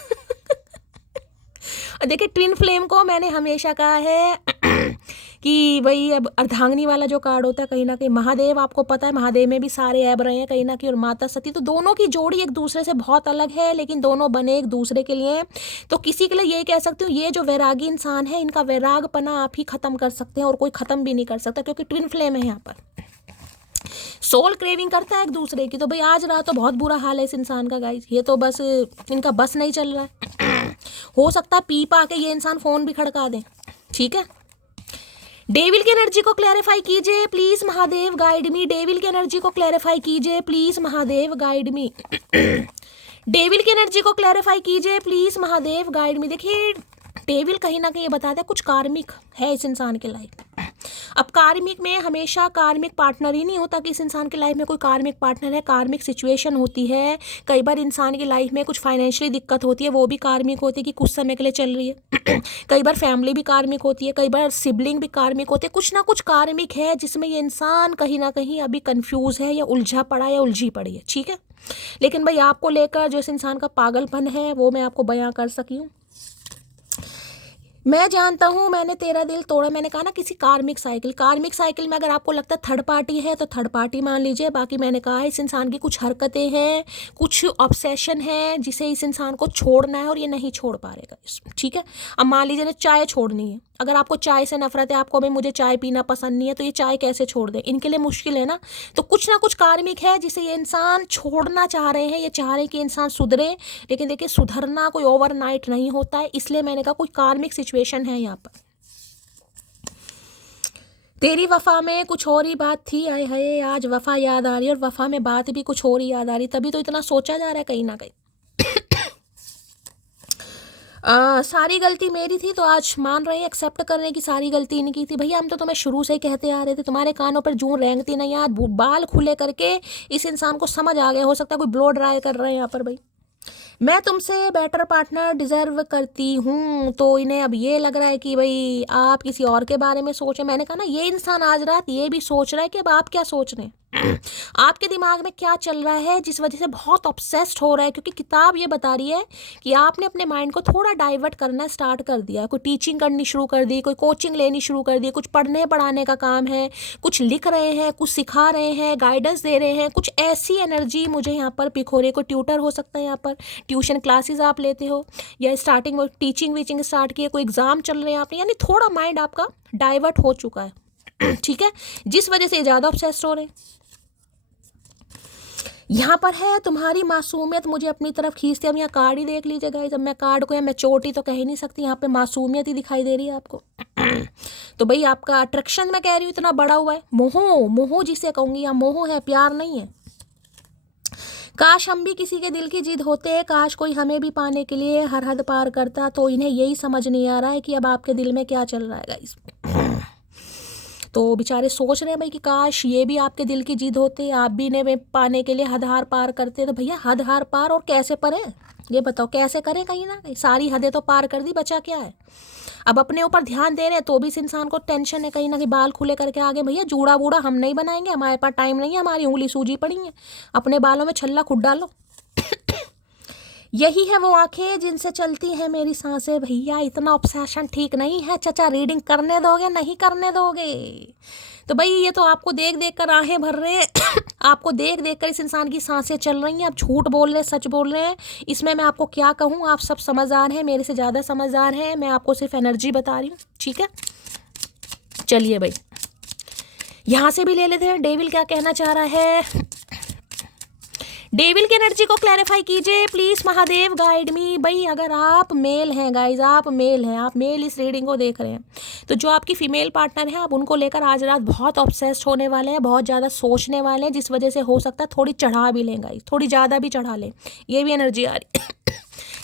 देखिए ट्विन फ्लेम को मैंने हमेशा कहा है कि भाई अब अर्धांगिनी वाला जो कार्ड होता है, कहीं ना कहीं महादेव, आपको पता है महादेव में भी सारे ऐब रहे हैं कहीं ना कहीं, और माता सती, तो दोनों की जोड़ी एक दूसरे से बहुत अलग है, लेकिन दोनों बने एक दूसरे के लिए हैं। तो किसी के लिए ये कह सकती हूँ, ये जो वैरागी इंसान है, इनका वैरागपना आप ही खत्म कर सकते हैं, और कोई खत्म भी नहीं कर सकता, क्योंकि ट्विन फ्लेम है यहाँ पर। सोल क्रेविंग करता है एक दूसरे की। तो भाई आज रात तो बहुत बुरा हाल है इस इंसान का गाइस, ये तो बस इनका बस नहीं चल रहा है। हो सकता है पी पा के ये इंसान फोन भी खड़का दे, ठीक है। डेविल की एनर्जी को क्लैरिफाई कीजिए please Mahadev, guide me. Devil की एनर्जी को क्लैरिफाई कीजिए please Mahadev, guide me. Devil की एनर्जी को क्लैरिफाई कीजिए प्लीज महादेव, गाइड मी। देखिए डेविल कहीं ना कहीं ये बताता है कुछ कार्मिक है इस इंसान के लाइफ में। अब कार्मिक में हमेशा कार्मिक पार्टनर ही नहीं होता कि इस इंसान की लाइफ में कोई कार्मिक पार्टनर है, कार्मिक सिचुएशन होती है। कई बार इंसान की लाइफ में कुछ फाइनेंशियली दिक्कत होती है, वो भी कार्मिक होती है कि कुछ समय के लिए चल रही है। कई बार फैमिली भी कार्मिक होती है, कई बार सिबलिंग भी कार्मिक होते हैं, कुछ ना कुछ कार्मिक है जिसमें ये इंसान कहीं ना कहीं अभी कंफ्यूज है, या उलझा पड़ा है, या उलझी पड़ी है, ठीक है। लेकिन भाई आपको लेकर जो इस इंसान का पागलपन है वो मैं आपको बयां कर सकी हूँ। मैं जानता हूँ मैंने तेरा दिल तोड़ा, मैंने कहा ना किसी कार्मिक साइकिल में अगर आपको लगता है थर्ड पार्टी है तो थर्ड पार्टी मान लीजिए। बाकी मैंने कहा इस इंसान की कुछ हरकतें हैं, कुछ ऑब्सेशन है जिसे इस इंसान को छोड़ना है और ये नहीं छोड़ पा रहेगा, ठीक है। अब मान लीजिए ना चाय छोड़नी है, अगर आपको चाय से नफरत है, आपको भाई मुझे चाय पीना पसंद नहीं है, तो ये चाय कैसे छोड़ दें, इनके लिए मुश्किल है ना। तो कुछ ना कुछ कार्मिक है जिसे ये इंसान छोड़ना चाह रहे हैं, ये चाह रहे हैं कि इंसान सुधरे। लेकिन देखिए सुधरना कोई ओवरनाइट नहीं होता है, इसलिए मैंने कहा कोई कार्मिक सिचुएशन है यहाँ पर। तेरी वफा में कुछ और ही बात थी, आए हाय आज वफा याद आ रही है, और वफा में बात भी कुछ और ही याद आ रही, तभी तो इतना सोचा जा रहा है कहीं ना कहीं। सारी गलती मेरी थी, तो आज मान रहे हैं, एक्सेप्ट कर रहे हैं कि सारी गलती इनकी थी। भैया हम तो तुम्हें शुरू से ही कहते आ रहे थे, तुम्हारे कानों पर जूं रेंगती नहीं, यार बाल खुले करके इस इंसान को समझ आ गया। हो सकता है कोई ब्लो ड्राई कर रहे हैं यहाँ पर। भाई मैं तुमसे बेटर पार्टनर डिजर्व करती हूँ, तो इन्हें अब ये लग रहा है कि भाई आप किसी और के बारे में सोचें। मैंने कहा ना ये इंसान आज रात ये भी सोच रहा है कि अब आप क्या सोच रहे हैं, आपके दिमाग में क्या चल रहा है, जिस वजह से बहुत ऑब्सेस्ड हो रहा है। क्योंकि किताब ये बता रही है कि आपने अपने माइंड को थोड़ा डाइवर्ट करना स्टार्ट कर दिया, कोई टीचिंग करनी शुरू कर दी, कोई कोचिंग लेनी शुरू कर दी, कुछ पढ़ने पढ़ाने का काम है, कुछ लिख रहे हैं, कुछ सिखा रहे हैं, गाइडेंस दे रहे हैं, कुछ ऐसी एनर्जी मुझे यहाँ पर पिक हो रही है। कोई ट्यूटर हो सकता है, यहाँ पर ट्यूशन क्लासेस आप लेते हो, या स्टार्टिंग में टीचिंग वीचिंग स्टार्ट की है, कोई एग्जाम चल रहे हैं आपने, यानी थोड़ा माइंड आपका डाइवर्ट हो चुका है, ठीक है, जिस वजह से ज़्यादा ऑब्सेस्ड हो रहे हैं। यहाँ पर है तुम्हारी मासूमियत मुझे अपनी तरफ खींचती है। अब यहाँ कार्ड ही देख लीजिएगा, जब मैं कार्ड को या मैं चोटी तो कह ही नहीं सकती, यहाँ पे मासूमियत ही दिखाई दे रही है आपको। तो भाई आपका अट्रैक्शन मैं कह रही हूँ इतना बड़ा हुआ है, मोह जिसे कहूँगी, या मोह है, प्यार नहीं है। काश हम भी किसी के दिल की जिद होते, काश कोई हमें भी पाने के लिए हर हद पार करता। तो इन्हें यही समझ नहीं आ रहा है कि अब आपके दिल में क्या चल रहा है गाइस। तो बेचारे सोच रहे हैं भाई कि काश ये भी आपके दिल की जिद होते, आप भी इन्हें पाने के लिए हद हार पार करते। तो भैया हद हार पार और कैसे परे, ये बताओ कैसे करें। कहीं ना कहीं सारी हदें तो पार कर दी, बचा क्या है। अब अपने ऊपर ध्यान दे रहे हैं तो भी इस इंसान को टेंशन है कहीं ना कहीं, बाल खुले करके आगे। भैया जूड़ा बूढ़ा हम नहीं बनाएंगे, हमारे पास टाइम नहीं है, हमारी उंगली सूजी पड़ी है, अपने बालों में छल्ला खुद डालो। यही है वो आंखें जिनसे चलती हैं मेरी सांसें। भैया इतना ऑब्सेशन ठीक नहीं है, चचा रीडिंग करने दोगे, नहीं करने दोगे। तो भाई ये तो आपको देख देख कर आहें भर रहे हैं। आपको देख देख कर इस इंसान की सांसें चल रही हैं। आप झूठ बोल रहे हैं, सच बोल रहे हैं, इसमें मैं आपको क्या कहूँ। आप सब समझदार हैं, मेरे से ज़्यादा समझदार हैं, मैं आपको सिर्फ एनर्जी बता रही हूँ, ठीक है। चलिए भाई यहाँ से भी ले लेते हैं, डेविल क्या कहना चाह रहा है। डेविल की एनर्जी को क्लैरिफाई कीजिए प्लीज महादेव, गाइड मी। भाई अगर आप मेल हैं गाइज, आप मेल इस रीडिंग को देख रहे हैं, तो जो आपकी फीमेल पार्टनर है आप उनको लेकर आज रात बहुत ऑब्सेस्ड होने वाले हैं, बहुत ज़्यादा सोचने वाले हैं, जिस वजह से हो सकता है थोड़ी चढ़ा भी लें गाइज, थोड़ी ज़्यादा भी चढ़ा लें। ये भी एनर्जी आ रही है।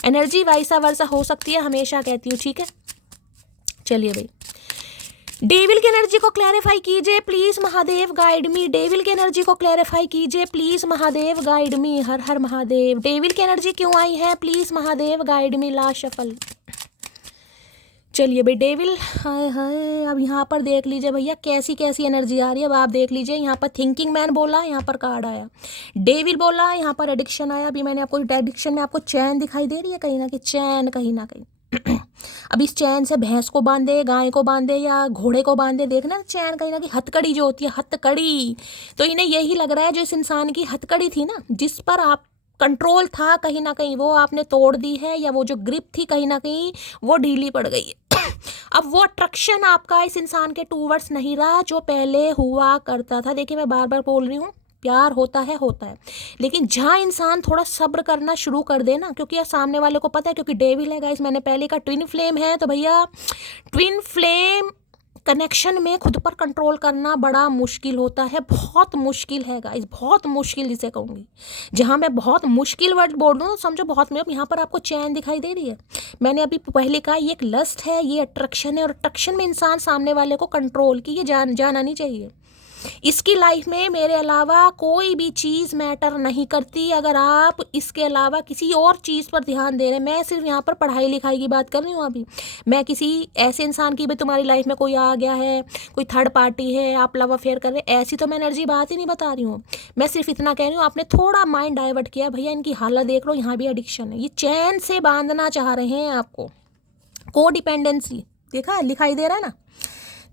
एनर्जी वाइसा वर्सा हो सकती है, हमेशा कहती हूँ, ठीक है। चलिए भाई डेविल की एनर्जी को क्लैरिफाई कीजिए please Mahadev, guide me. Devil की एनर्जी को क्लैरिफाई कीजिए please Mahadev, guide me. Her her Mahadev. Devil की एनर्जी क्यों आई है please Mahadev, guide me. Last shuffle. चलिए भाई डेविल, हाय हाय, अब यहाँ पर देख लीजिए भैया कैसी कैसी एनर्जी आ रही है। अब आप देख लीजिए, यहाँ पर थिंकिंग मैन बोला, यहाँ पर कार्ड आया, डेविल बोला, यहाँ पर एडिक्शन आया। अभी मैंने आपको एडिक्शन में आपको चैन दिखाई दे रही है कहीं ना कहीं, चैन कहीं ना कहीं, अब इस चैन से भैंस को बांधे, गाय को बांधे या घोड़े को बांधे, देखना चैन कहीं ना कहीं हथकड़ी जो होती है, हथकड़ी, तो इन्हें यही लग रहा है जो इस इंसान की हथकड़ी थी ना, जिस पर आप कंट्रोल था कहीं ना कहीं, वो आपने तोड़ दी है, या वो जो ग्रिप थी कहीं ना कहीं वो ढीली पड़ गई है। अब वो अट्रैक्शन आपका इस इंसान के टूवर्ड्स नहीं रहा जो पहले हुआ करता था। देखिए मैं बार बार बोल रही हूँ, प्यार होता है लेकिन जहाँ इंसान थोड़ा सब्र करना शुरू कर दे ना, क्योंकि यार सामने वाले को पता है, क्योंकि डेविल है गाइस, मैंने पहले कहा ट्विन फ्लेम है, तो भैया ट्विन फ्लेम कनेक्शन में खुद पर कंट्रोल करना बड़ा मुश्किल होता है, बहुत मुश्किल है गाइस, बहुत मुश्किल जिसे कहूँगी। जहाँ मैं बहुत मुश्किल वर्ड बोल रहा हूँ समझो बहुत में। अब यहाँ पर आपको चैन दिखाई दे रही है, मैंने अभी पहले कहा ये एक लस्ट है, ये अट्रैक्शन है, और अट्रैक्शन में इंसान सामने वाले को कंट्रोल की ये जाना नहीं चाहिए। इसकी लाइफ में मेरे अलावा कोई भी चीज़ मैटर नहीं करती अगर आप इसके अलावा किसी और चीज़ पर ध्यान दे रहे हैं। मैं सिर्फ यहाँ पर पढ़ाई लिखाई की बात कर रही हूँ अभी, मैं किसी ऐसे इंसान की भी, तुम्हारी लाइफ में कोई आ गया है, कोई थर्ड पार्टी है, आप लव अफेयर कर रहे हैं, ऐसी तो मैं एनर्जी बात ही नहीं बता रही हूँ। मैं सिर्फ इतना कह रही हूँ आपने थोड़ा माइंड डाइवर्ट किया, भैया इनकी हालत देख लो, यहाँ भी एडिक्शन है, ये चैन से बांधना चाह रहे हैं आपको। को डिपेंडेंसी देखा लिखाई दे रहा है ना,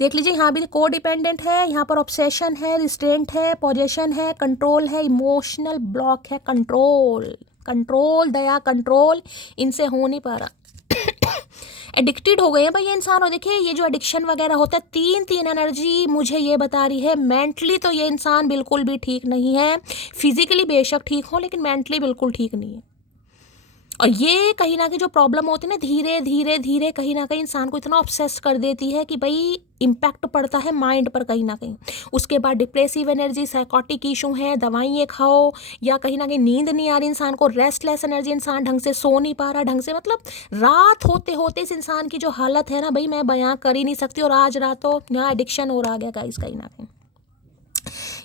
देख लीजिए यहाँ भी को डिपेंडेंट है, यहाँ पर ऑब्सेशन है, रिस्ट्रेंट है, पोजेशन है, कंट्रोल है, इमोशनल ब्लॉक है, कंट्रोल दया कंट्रोल इनसे हो नहीं पा रहा। एडिक्टेड हो गए हैं भाई ये इंसान। और देखिए ये जो एडिक्शन वगैरह होता है, तीन एनर्जी मुझे ये बता रही है, मेंटली तो ये इंसान बिल्कुल भी ठीक नहीं है, फिजिकली बेशक ठीक हो लेकिन मेंटली बिल्कुल ठीक नहीं है। और ये कहीं ना कहीं जो प्रॉब्लम होती है ना, धीरे धीरे धीरे कहीं ना कहीं इंसान को इतना ऑब्सेस कर देती है कि भाई इम्पैक्ट पड़ता है माइंड पर कहीं ना कहीं। उसके बाद डिप्रेसिव एनर्जी, साइकोटिक इशू है, दवाइयाँ खाओ, या कहीं ना कहीं नींद नहीं आ रही इंसान को, रेस्टलेस एनर्जी, इंसान ढंग से सो नहीं पा रहा ढंग से, मतलब रात होते होते इस इंसान की जो हालत है ना भाई मैं बयां कर ही नहीं सकती। और आज रात तो यहाँ एडिक्शन हो रहा गया गाइस, कहीं ना कहीं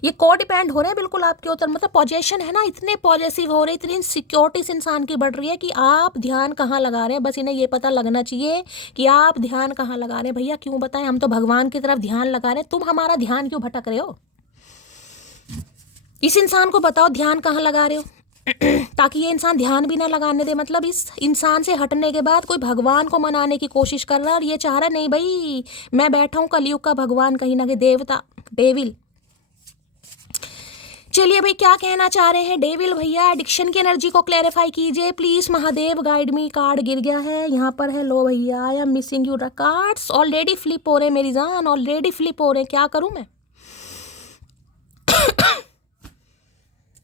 ये को डिपेंड हो रहे हैं बिल्कुल आपके ऊपर, मतलब पॉजेशन है ना, इतने पॉजेसिव हो रहे, इतनी इनसिक्योरिटी इस इंसान की बढ़ रही है कि आप ध्यान कहाँ लगा रहे हैं, बस इन्हें ये पता लगना चाहिए कि आप ध्यान कहाँ लगा रहे हैं। भैया क्यों बताएं, हम तो भगवान की तरफ ध्यान लगा रहे हैं, तुम हमारा ध्यान क्यों भटक रहे हो? इस इंसान को बताओ ध्यान कहाँ लगा रहे हो ताकि ये इंसान ध्यान भी ना लगाने दे। मतलब इस इंसान से हटने के बाद कोई भगवान को मनाने की कोशिश कर रहा है और ये चाह रहा नहीं भाई मैं बैठा हूँ कलयुग का भगवान, कहीं ना कहीं देवता, डेविल। चलिए भाई क्या कहना चाह रहे हैं डेविल भैया, एडिक्शन की एनर्जी को क्लैरिफाई कीजिए please. Mahadev guide me, card गिर गया है यहाँ पर है, लो भैया I am missing you, cards already flip हो रहे हैं मेरी जान, ऑलरेडी फ्लिप हो रहे हैं, क्या करूं मैं?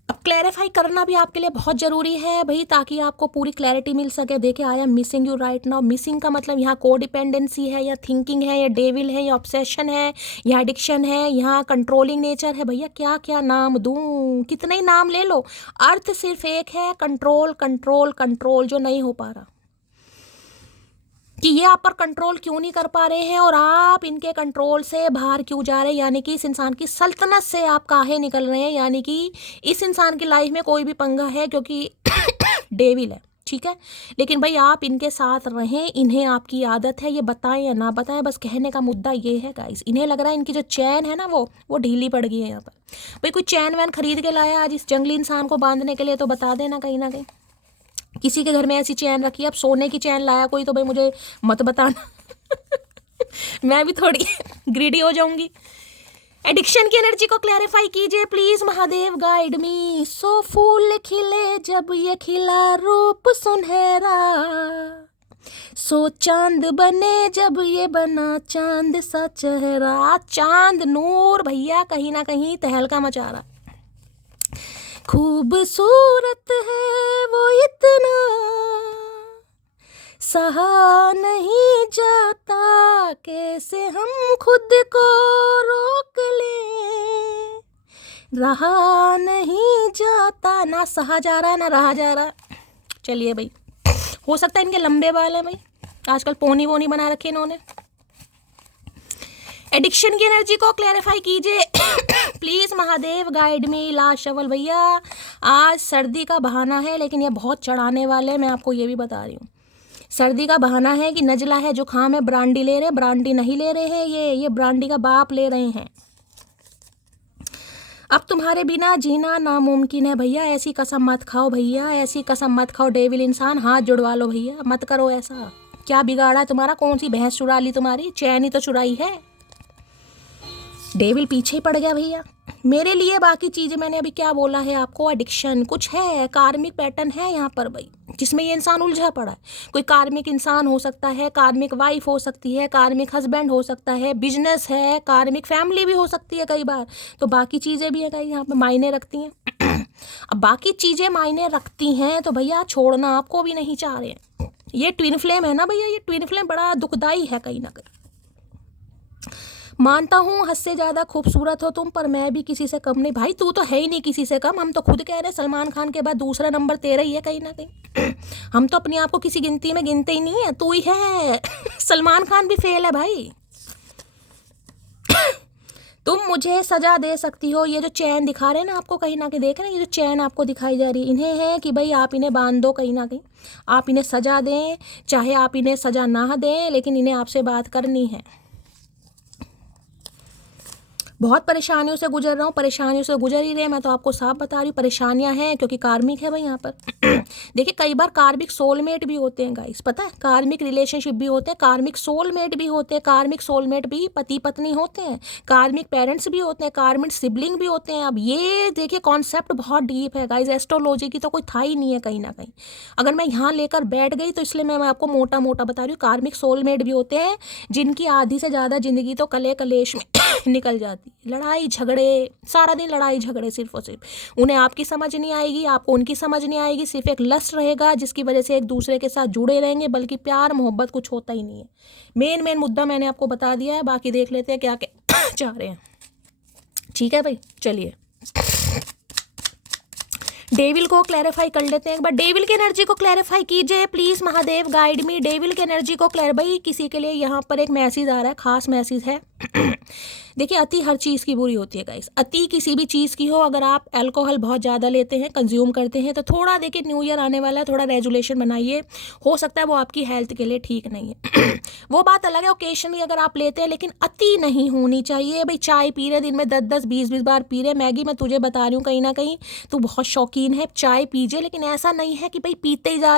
अब क्लैरिफाई करना भी आपके लिए बहुत ज़रूरी है भाई, ताकि आपको पूरी क्लैरिटी मिल सके। देखिए I am missing you right now, missing का मतलब यहाँ को डिपेंडेंसी है, या थिंकिंग है, या डेविल है, या ऑब्सेशन है, या एडिक्शन है, यहाँ कंट्रोलिंग नेचर है। भैया क्या क्या नाम दूँ, कितने ही नाम ले लो, अर्थ सिर्फ एक है, कंट्रोल कंट्रोल कंट्रोल, जो नहीं हो पा रहा कि ये आप पर कंट्रोल क्यों नहीं कर पा रहे हैं और आप इनके कंट्रोल से बाहर क्यों जा रहे हैं, यानी कि इस इंसान की सल्तनत से आप काहे निकल रहे हैं, यानी कि इस इंसान की लाइफ में कोई भी पंगा है क्योंकि डेविल है, ठीक है। लेकिन भाई आप इनके साथ रहें, इन्हें आपकी आदत है, ये बताएं या ना बताएं, बस कहने का मुद्दा ये है गाइस। इन्हें लग रहा है इनकी जो चैन है ना वो ढीली पड़ गई है यहाँ पर। भाई कोई चैन वैन खरीद के लाया आज इस जंगली इंसान को बांधने के लिए तो बता देना, कहीं ना कहीं किसी के घर में ऐसी चैन रखी है। अब सोने की चैन लाया कोई तो भाई मुझे मत बताना मैं भी थोड़ी ग्रीडी हो जाऊंगी। एडिक्शन की एनर्जी को क्लैरिफाई कीजिए प्लीज महादेव गाइड मी। सो फूल खिले जब ये खिला रूप सुनहरा, सो चांद बने जब ये बना चांद सा चेहरा। चांद नूर भैया कहीं ना कहीं तहलका मचा रहा, खूबसूरत है वो इतना सहा नहीं जाता, कैसे हम खुद को रोक लें, रहा नहीं जाता, ना सहा जा रहा ना रहा जा रहा। चलिए भाई हो सकता है इनके लंबे बाल हैं भाई, आजकल पोनी वोनी बना रखे इन्होंने। एडिक्शन की एनर्जी को क्लैरिफाई कीजिए प्लीज महादेव गाइड में। लास्ट शवल भैया आज सर्दी का बहाना है लेकिन ये बहुत चढ़ाने वाले हैं, मैं आपको ये भी बता रही हूँ। सर्दी का बहाना है कि नजला है, जुकाम है, ब्रांडी ले रहे हैं, ब्रांडी नहीं ले रहे हैं, ये ब्रांडी का बाप ले रहे हैं। अब तुम्हारे बिना जीना नामुमकिन है भैया, ऐसी कसम मत खाओ भैया, ऐसी कसम मत खाओ डेविल इंसान, हाथ जुड़वा लो भैया, मत करो ऐसा। क्या बिगाड़ा है तुम्हारा? कौन सी भैंस चुरा ली तुम्हारी? चैन ही तो चुराई है। डेविल पीछे ही पड़ गया भैया मेरे लिए। बाकी चीजें मैंने अभी क्या बोला है आपको, एडिक्शन कुछ है, कार्मिक पैटर्न है यहाँ पर भाई, जिसमें ये इंसान उलझा पड़ा है। कोई कार्मिक इंसान हो सकता है, कार्मिक वाइफ हो सकती है, कार्मिक हस्बैंड हो सकता है, बिजनेस है, कार्मिक फैमिली भी हो सकती है कई बार। तो बाकी चीजें भी है कहीं यहाँ पर मायने रखती हैं। अब बाकी चीजें मायने रखती हैं तो भैया छोड़ना आपको भी नहीं चाह रहे हैं। ये ट्विन फ्लेम है ना भैया, ये ट्विन फ्लेम बड़ा दुखदाई है कहीं ना कहीं। मानता हूँ हद से ज़्यादा खूबसूरत हो तुम, पर मैं भी किसी से कम नहीं भाई। तू तो है ही नहीं किसी से कम, हम तो खुद कह रहे हैं सलमान खान के बाद दूसरा नंबर तेरा ही है कहीं ना कहीं। हम तो अपने आप को किसी गिनती में गिनते ही नहीं है, तू ही है। सलमान खान भी फेल है भाई। तुम मुझे सजा दे सकती हो। ये जो चैन दिखा रहे हैं ना आपको, कहीं ना कहीं देख रहे हैं, ये जो चैन आपको दिखाई जा रही है, इन्हें है कि भाई आप इन्हें बांध दो कहीं ना कहीं, आप इन्हें सजा दें, चाहे आप इन्हें सजा ना दें, लेकिन इन्हें आपसे बात करनी है। बहुत परेशानियों से गुजर रहा हूँ, परेशानियों से गुजर ही रहे, मैं तो आपको साफ बता रही हूँ परेशानियां हैं, क्योंकि कार्मिक है भाई यहाँ पर। देखिए कई बार कार्मिक सोलमेट भी होते हैं गाइस, पता है, कार्मिक रिलेशनशिप भी होते हैं, कार्मिक सोलमेट भी होते हैं, कार्मिक सोलमेट भी पति पत्नी होते हैं, कार्मिक पेरेंट्स भी होते हैं, कार्मिक सिबलिंग भी होते हैं। अब ये देखिए कॉन्सेप्ट बहुत डीप है गाइस, एस्ट्रोलॉजी की तो कोई था ही नहीं है कहीं ना कहीं। अगर मैं यहाँ लेकर बैठ गई तो इसलिए मैं आपको मोटा मोटा बता रही हूँ। कार्मिक सोलमेट भी होते हैं जिनकी आधी से ज़्यादा जिंदगी तो कले कलेश में निकल जाती, लड़ाई झगड़े, सारा दिन लड़ाई झगड़े सिर्फ और सिर्फ। उन्हें आपकी समझ नहीं आएगी, आपको उनकी समझ नहीं आएगी, सिर्फ एक लस्ट रहेगा जिसकी वजह से एक दूसरे के साथ जुड़े रहेंगे, बल्कि प्यार मोहब्बत कुछ होता ही नहीं है। मेन मुद्दा मैंने आपको बता दिया है, बाकी देख लेते हैं क्या क्या चाह रहे हैं। ठीक है भाई, चलिए डेविल को क्लैरिफाई कर लेते हैं एक बार। डेविल की एनर्जी को क्लैरिफाई कीजिए please, Mahadev guide me. Devil की एनर्जी को भाई किसी के लिए यहाँ पर एक मैसेज आ रहा है, खास मैसेज है। देखिए अति हर चीज़ की बुरी होती है गाइस, अति किसी भी चीज़ की हो। अगर आप अल्कोहल बहुत ज़्यादा लेते हैं, कंज्यूम करते हैं, तो थोड़ा देखिए न्यू ईयर आने वाला है, थोड़ा रेजुलेशन बनाइए। हो सकता है वो आपकी हेल्थ के लिए ठीक नहीं है। वो बात अलग है, ओकेशनली अगर आप लेते हैं, लेकिन अति नहीं होनी चाहिए भाई। चाय पी रहे दिन में 10-10 20-20 बार पी रहे, मैगी मैं तुझे बता रही हूँ कहीं ना कहीं तू बहुत शौकीन है, चाय पीजिए, लेकिन ऐसा नहीं है कि भाई पीते ही जा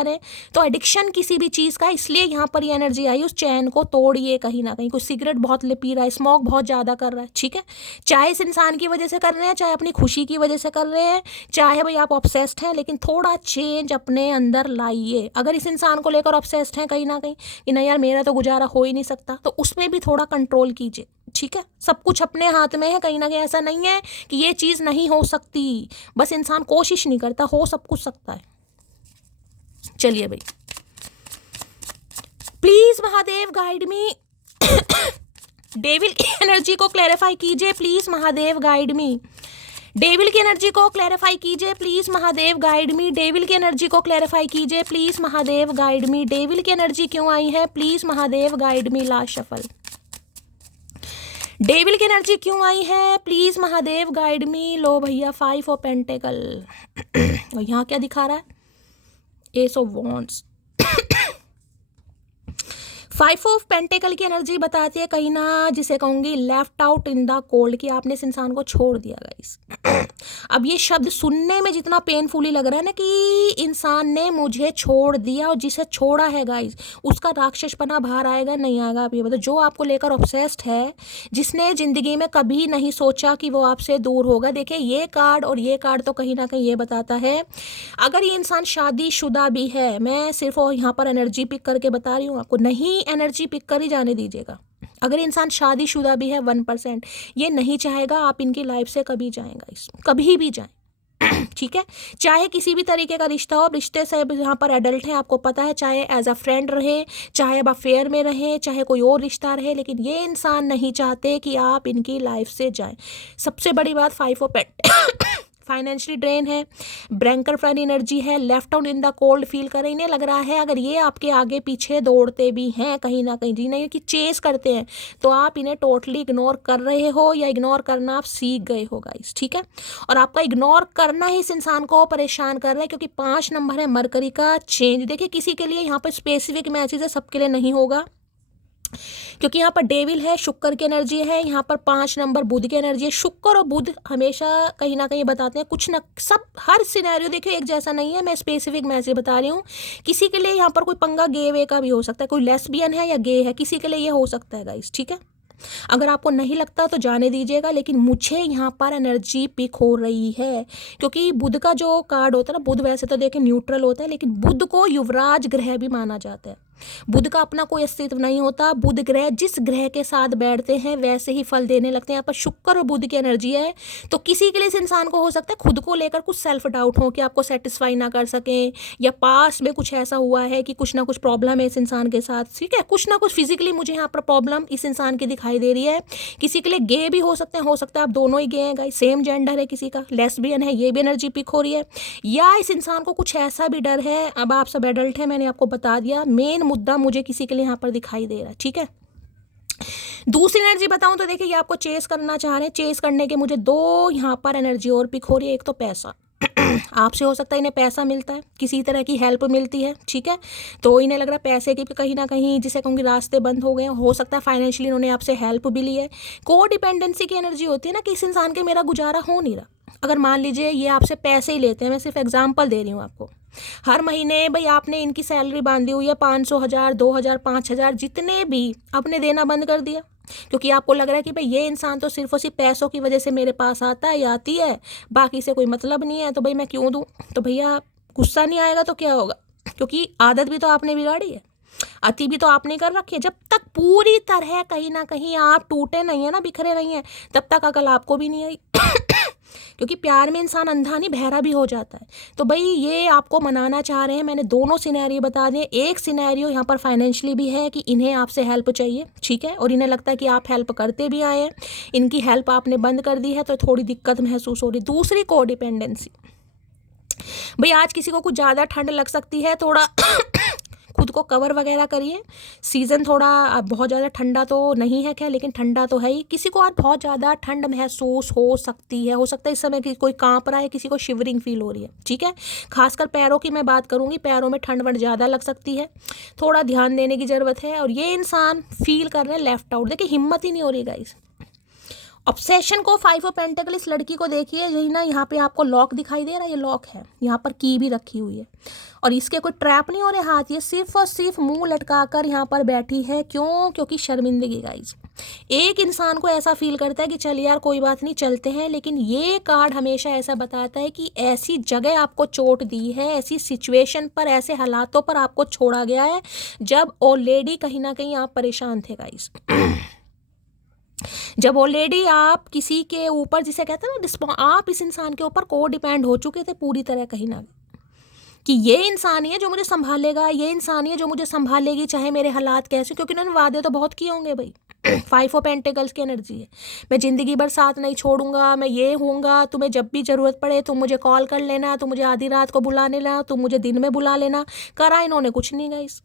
रहे। तो एडिक्शन किसी भी चीज़ का, इसलिए यहाँ पर ये एनर्जी आई, उस चैन को तोड़िए कहीं ना कहीं। कोई सिगरेट बहुत पी रहा है, स्मोक बहुत ज़्यादा कर रहा है, ठीक है, चाहे इस इंसान की वजह से कर रहे हैं, चाहे अपनी खुशी की वजह से कर रहे हैं, चाहे भाई आप ऑब्सेस्ड हैं, लेकिन थोड़ा चेंज अपने अंदर लाइए। अगर इस इंसान को लेकर ऑब्सेस्ड हैं कहीं ना कहीं कि नहीं यार मेरा तो गुजारा हो ही नहीं सकता, तो उसमें भी थोड़ा कंट्रोल कीजिए, ठीक है। सब कुछ अपने हाथ में है कहीं ना कहीं, ऐसा नहीं है कि ये चीज़ नहीं हो सकती, बस इंसान कोशिश नहीं करता, हो सब कुछ सकता है। चलिए भाई, please Mahadev guide me. Devil की एनर्जी को क्लैरिफाई कीजिए please, Mahadev guide me. Devil की एनर्जी को क्लैरिफाई कीजिए please, Mahadev guide me. Devil की एनर्जी को क्लैरिफाई कीजिए please, Mahadev guide me. Devil की एनर्जी क्यों आई है please, Mahadev guide me. Last shuffle. Devil की एनर्जी क्यों आई है प्लीज, महादेव गाइड मी। लो भैया 5 ऑफ पेंटिकल। और यहाँ क्या दिखा रहा है, S of wands. 5 of pentacle की एनर्जी बताती है कहीं ना, जिसे कहूँगी left out in the cold, कि आपने इस इंसान को छोड़ दिया गाइस। अब ये शब्द सुनने में जितना पेनफुली लग रहा है ना कि इंसान ने मुझे छोड़ दिया, और जिसे छोड़ा है गाइस उसका राक्षसपना बाहर आएगा नहीं आएगा, आप ये बताओ। जो आपको लेकर ऑब्सेस्ड है, जिसने जिंदगी में कभी नहीं सोचा कि वो आपसे दूर होगा। देखिए ये कार्ड और ये कार्ड तो कहीं ना कहीं ये बताता है, अगर ये इंसान शादीशुदा भी है, मैं सिर्फ यहाँ पर एनर्जी पिक करके बता रही हूँ आपको, नहीं एनर्जी पिक कर ही जाने दीजिएगा। अगर इंसान शादीशुदा भी है 1%, ये नहीं चाहेगा आप इनकी लाइफ से कभी जाएगा, इस कभी भी जाएं, ठीक है। चाहे किसी भी तरीके का रिश्ता हो, रिश्ते से यहाँ पर एडल्ट है आपको पता है, चाहे एज अ फ्रेंड रहे, चाहे अब अफेयर में रहे, चाहे कोई और रिश्ता रहे, लेकिन ये इंसान नहीं चाहते कि आप इनकी लाइफ से जाएं। सबसे बड़ी बात 5 ऑफ फाइनेंशियली ड्रेन है, ब्रैंकर फ्रेंड एनर्जी है, left out in the cold feel कर रहे। इन्हें लग रहा है अगर ये आपके आगे पीछे दौड़ते भी हैं कहीं ना कहीं, जी नहीं कि चेस करते हैं, तो आप इन्हें टोटली इग्नोर कर रहे हो, या इग्नोर करना आप सीख गए हो गाइस, ठीक है। और आपका इग्नोर करना ही इस इंसान को परेशान कर रहा है, क्योंकि 5 नंबर है मरकरी का चेंज। देखिए किसी के लिए यहाँ पर स्पेसिफिक मैसेज है, सबके लिए नहीं होगा। क्योंकि यहाँ पर डेविल है, शुक्र की एनर्जी है, यहाँ पर 5 नंबर बुध की एनर्जी है। शुक्र और बुध हमेशा कहीं ना कहीं बताते हैं कुछ ना, सब हर सिनेरियो देखिए एक जैसा नहीं है, मैं स्पेसिफिक मैसेज बता रही हूँ। किसी के लिए यहाँ पर कोई पंगा गे वे का भी हो सकता है, कोई लेस्बियन है या गे है, किसी के लिए ये हो सकता है गाइस, ठीक है। अगर आपको नहीं लगता तो जाने दीजिएगा, लेकिन मुझे यहाँ पर एनर्जी पिक हो रही है, क्योंकि बुध का जो कार्ड होता है ना, बुध वैसे तो देखिए न्यूट्रल होता है, लेकिन बुध को युवराज ग्रह भी माना जाता है। बुध का अपना कोई अस्तित्व नहीं होता, बुध ग्रह जिस ग्रह के साथ बैठते हैं वैसे ही फल देने लगते हैं। यहाँ पर शुक्र और बुध की एनर्जी है, तो किसी के लिए इस इंसान को हो सकता है खुद को लेकर कुछ सेल्फ डाउट हो कि आपको सेटिस्फाई ना कर सकें, या पास में कुछ ऐसा हुआ है कि कुछ ना कुछ प्रॉब्लम है इस इंसान के साथ, ठीक है। कुछ ना कुछ फिजिकली मुझे यहाँ पर प्रॉब्लम इस इंसान की दिखाई दे रही है। किसी के लिए गे भी हो सकते हैं, हो सकता है आप दोनों ही गे हैं गाइस, सेम जेंडर है, किसी का लेस्बियन है, ये भी एनर्जी पिक हो रही है। या इस इंसान को कुछ ऐसा भी डर है, अब आप सब एडल्ट है, मैंने आपको बता दिया, मेन मुद्दा मुझे किसी के लिए यहाँ पर दिखाई दे रहा है, ठीक है। दूसरी एनर्जी बताऊं तो देखिए ये आपको चेस करना चाह रहे हैं, चेस करने के मुझे 2 यहाँ पर एनर्जी और पिक हो रही है। एक तो पैसा आपसे हो सकता है इन्हें पैसा मिलता है, किसी तरह की हेल्प मिलती है, ठीक है। तो इन्हें लग रहा है पैसे के कहीं ना कहीं जिसे कहूँगी रास्ते बंद हो गए, हो सकता है फाइनेंशियली इन्होंने आपसे हेल्प भी ली है। को डिपेंडेंसी की एनर्जी होती है ना कि इस इंसान के मेरा गुजारा हो नहीं रहा। अगर मान लीजिए ये आपसे पैसे ही लेते हैं, मैं सिर्फ एग्जाम्पल दे रही हूँ आपको, हर महीने भाई आपने इनकी सैलरी बांधी हुई है 500, 1000, 2000, 5000 जितने भी आपने देना बंद कर दिया, क्योंकि आपको लग रहा है कि भाई ये इंसान तो सिर्फ और सिर्फ पैसों की वजह से मेरे पास आता है या आती है, बाकी से कोई मतलब नहीं है, तो भाई मैं क्यों दूँ। तो भैया गुस्सा नहीं आएगा तो क्या होगा, क्योंकि आदत भी तो आपने बिगाड़ी है, अति भी तो आपने कर रखी है। जब तक पूरी तरह कहीं ना कहीं आप टूटे नहीं है ना, बिखरे नहीं है, तब तक अकल आपको भी नहीं आई क्योंकि प्यार में इंसान अंधा नहीं बहरा भी हो जाता है। तो भाई ये आपको मनाना चाह रहे हैं, मैंने दोनों सिनेरियो बता दिए। एक सिनेरियो यहाँ पर फाइनेंशियली भी है कि इन्हें आपसे हेल्प चाहिए, ठीक है, और इन्हें लगता है कि आप हेल्प करते भी आए हैं, इनकी हेल्प आपने बंद कर दी है तो थोड़ी दिक्कत महसूस हो रही। दूसरी को डिपेंडेंसी, भाई आज किसी को कुछ ज़्यादा ठंड लग सकती है, थोड़ा खुद को कवर वगैरह करिए। सीज़न थोड़ा बहुत ज़्यादा ठंडा तो नहीं है, क्या, लेकिन ठंडा तो है ही। किसी को आज बहुत ज़्यादा ठंड महसूस हो सकती है, हो सकता है इस समय कि कोई कांप रहा है, किसी को शिवरिंग फील हो रही है, ठीक है। खासकर पैरों की मैं बात करूँगी, पैरों में ठंड वंड ज़्यादा लग सकती है, थोड़ा ध्यान देने की ज़रूरत है। और ये इंसान फील कर रहे हैं लेफ्ट आउट, देखिए हिम्मत ही नहीं हो रही गाइस। ऑब्सेशन को 5 ऑफ पेंटिकल इस लड़की को देखिए, यही ना, यहाँ पे आपको लॉक दिखाई दे रहा है, ये लॉक है, यहाँ पर की भी रखी हुई है, और इसके कोई ट्रैप नहीं हो रहे हाथ, ये सिर्फ और सिर्फ मुंह लटकाकर यहाँ पर बैठी है। क्यों? क्योंकि शर्मिंदगी गाइस। एक इंसान को ऐसा फील करता है कि चल यार कोई बात नहीं चलते हैं, लेकिन ये कार्ड हमेशा ऐसा बताता है कि ऐसी जगह आपको चोट दी है, ऐसी सिचुएशन पर, ऐसे हालातों पर आपको छोड़ा गया है जब ऑलरेडी कहीं ना कहीं आप परेशान थे गाइस। जब ऑलरेडी आप किसी के ऊपर, जिसे कहते हैं ना, आप इस इंसान के ऊपर को डिपेंड हो चुके थे पूरी तरह कहीं ना, कि ये इंसान ही है जो मुझे संभालेगा, ये इंसान ही है जो मुझे संभालेगी चाहे मेरे हालात कैसे, क्योंकि उन्होंने वादे तो बहुत किए होंगे भाई। 5 ऑफ पेंटिकल्स की एनर्जी है, मैं ज़िंदगी भर साथ नहीं छोड़ूंगा, मैं ये हूँगा, तुम्हें जब भी ज़रूरत पड़े तुम मुझे कॉल कर लेना, तुम मुझे आधी रात को बुला लेना, तुम मुझे दिन में बुला लेना। करा इन्होंने कुछ नहीं गाइस,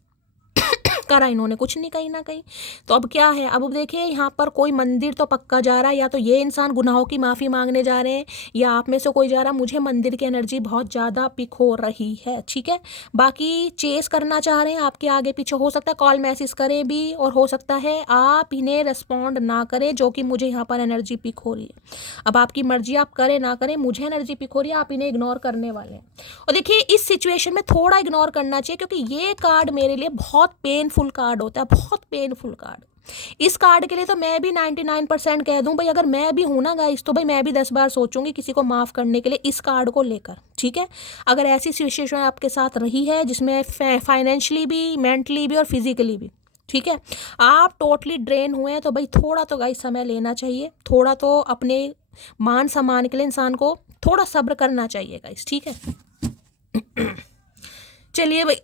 करा इन्होंने कुछ नहीं कहीं ना कहीं। तो अब क्या है, अब देखिए यहाँ पर कोई मंदिर तो पक्का जा रहा है, या तो ये इंसान गुनाहों की माफ़ी मांगने जा रहे हैं, या आप में से कोई जा रहा। मुझे मंदिर की एनर्जी बहुत ज़्यादा पिक हो रही है, ठीक है। बाकी चेस करना चाह रहे हैं, आपके आगे पीछे, हो सकता है कॉल मैसेज करें भी, और हो सकता है आप इन्हें रिस्पॉन्ड ना करें, जो कि मुझे यहाँ पर एनर्जी पिक हो रही है। अब आपकी मर्जी, आप करें ना करें, मुझे एनर्जी पिक हो रही है आप इन्हें इग्नोर करने वाले हैं। और देखिए इस सिचुएशन में थोड़ा इग्नोर करना चाहिए, क्योंकि ये कार्ड मेरे लिए बहुत पेनफुल कार्ड होता है, बहुत पेनफुल कार्ड। इस कार्ड के लिए तो मैं भी 99% कह दूं भाई, अगर मैं भी हूं ना गाइस, तो भाई मैं भी 10 बार सोचूंगी किसी को माफ़ करने के लिए इस कार्ड को लेकर, ठीक है। अगर ऐसी सिचुएशन आपके साथ रही है जिसमें फाइनेंशियली भी, मेंटली भी और फिजिकली भी, ठीक है, आप टोटली ड्रेन हुए हैं, तो भाई थोड़ा तो गाइस समय लेना चाहिए, थोड़ा तो अपने मान सम्मान के लिए इंसान को थोड़ा सब्र करना चाहिए गाइस, ठीक है। चलिए भाई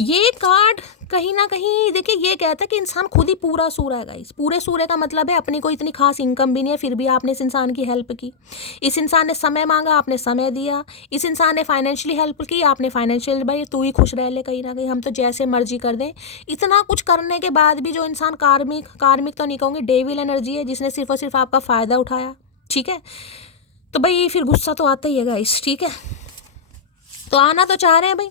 ये कार्ड कहीं ना कहीं देखिए ये कहता है कि इंसान खुद ही पूरा सूरा है गाइस। पूरे सूरे का मतलब है अपनी कोई इतनी खास इनकम भी नहीं है, फिर भी आपने इस इंसान की हेल्प की। इस इंसान ने समय मांगा, आपने समय दिया। इस इंसान ने फाइनेंशियली हेल्प की, आपने फाइनेंशियल, भाई तू ही खुश रह ले, कहीं ना कहीं हम तो जैसे मर्जी कर दें। इतना कुछ करने के बाद भी जो इंसान कार्मिक तो नहीं कहूँगी, डेविल एनर्जी है, जिसने सिर्फ और सिर्फ आपका फ़ायदा उठाया, ठीक है, तो भाई फिर गुस्सा तो आता ही है गाइस, ठीक है। तो आना तो चाह रहे हैं भाई,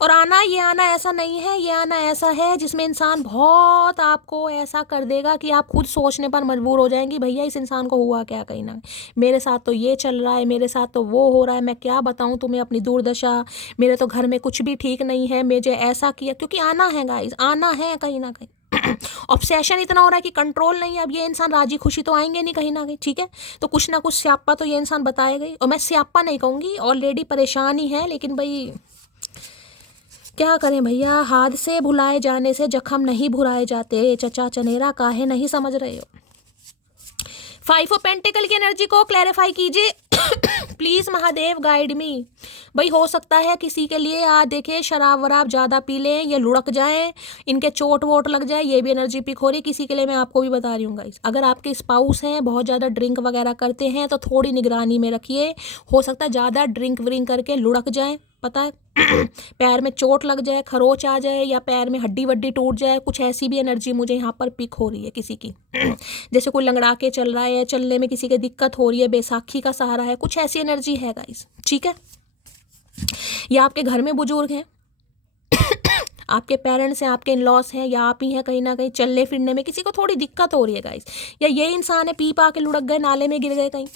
और ये आना ऐसा नहीं है, ये आना ऐसा है जिसमें इंसान बहुत आपको ऐसा कर देगा कि आप खुद सोचने पर मजबूर हो जाएंगी, भैया इस इंसान को हुआ क्या, कहीं ना मेरे साथ तो ये चल रहा है, मेरे साथ तो वो हो रहा है, मैं क्या बताऊं तुम्हें अपनी दुर्दशा, मेरे तो घर में कुछ भी ठीक नहीं है, मुझे ऐसा किया, क्योंकि आना है गाइस, आना है कहीं ना कहीं। ऑब्सेशन इतना हो रहा है कि कंट्रोल नहीं है। अब ये इंसान राजी खुशी तो आएंगे नहीं कहीं ना कहीं, ठीक है, तो कुछ ना कुछ स्यापा तो ये इंसान बताएगा ही। और मैं स्यापा नहीं कहूँगी, ऑलरेडी परेशान ही है, लेकिन भाई क्या करें भैया, हाथ से भुलाए जाने से जख्म नहीं भुलाए जाते, चचा चनेरा काहे नहीं समझ रहे हो। 5 ऑफ पेंटिकल की एनर्जी को क्लैरिफाई कीजिए प्लीज महादेव, गाइड मी। भाई हो सकता है किसी के लिए आज देखे शराब वराब ज़्यादा पी लें, ये लुढ़क जाए, इनके चोट वोट लग जाए, ये भी एनर्जी पिक हो रही है किसी के लिए। मैं आपको भी बता रही हूँ गाइस, अगर आपके स्पाउस हैं बहुत ज़्यादा ड्रिंक वगैरह करते हैं तो थोड़ी निगरानी में रखिए, हो सकता है ज़्यादा ड्रिंक व्रिंक करके लुढ़क जाए, पता है पैर में चोट लग जाए, खरोच आ जाए, या पैर में हड्डी वड्डी टूट जाए, कुछ ऐसी भी एनर्जी मुझे यहाँ पर पिक हो रही है किसी की जैसे कोई लंगड़ा के चल रहा है, चलने में किसी के दिक्कत हो रही है, बैसाखी का सहारा है, कुछ ऐसी एनर्जी है गाइस, ठीक है। या आपके घर में बुजुर्ग हैं आपके पेरेंट्स हैं, आपके इन लॉस हैं, या आप ही हैं, कहीं ना कहीं चलने फिरने में किसी को थोड़ी दिक्कत हो रही है गाइस, या ये इंसान है पी पा के लुढ़क गए, नाले में गिर गए कहीं।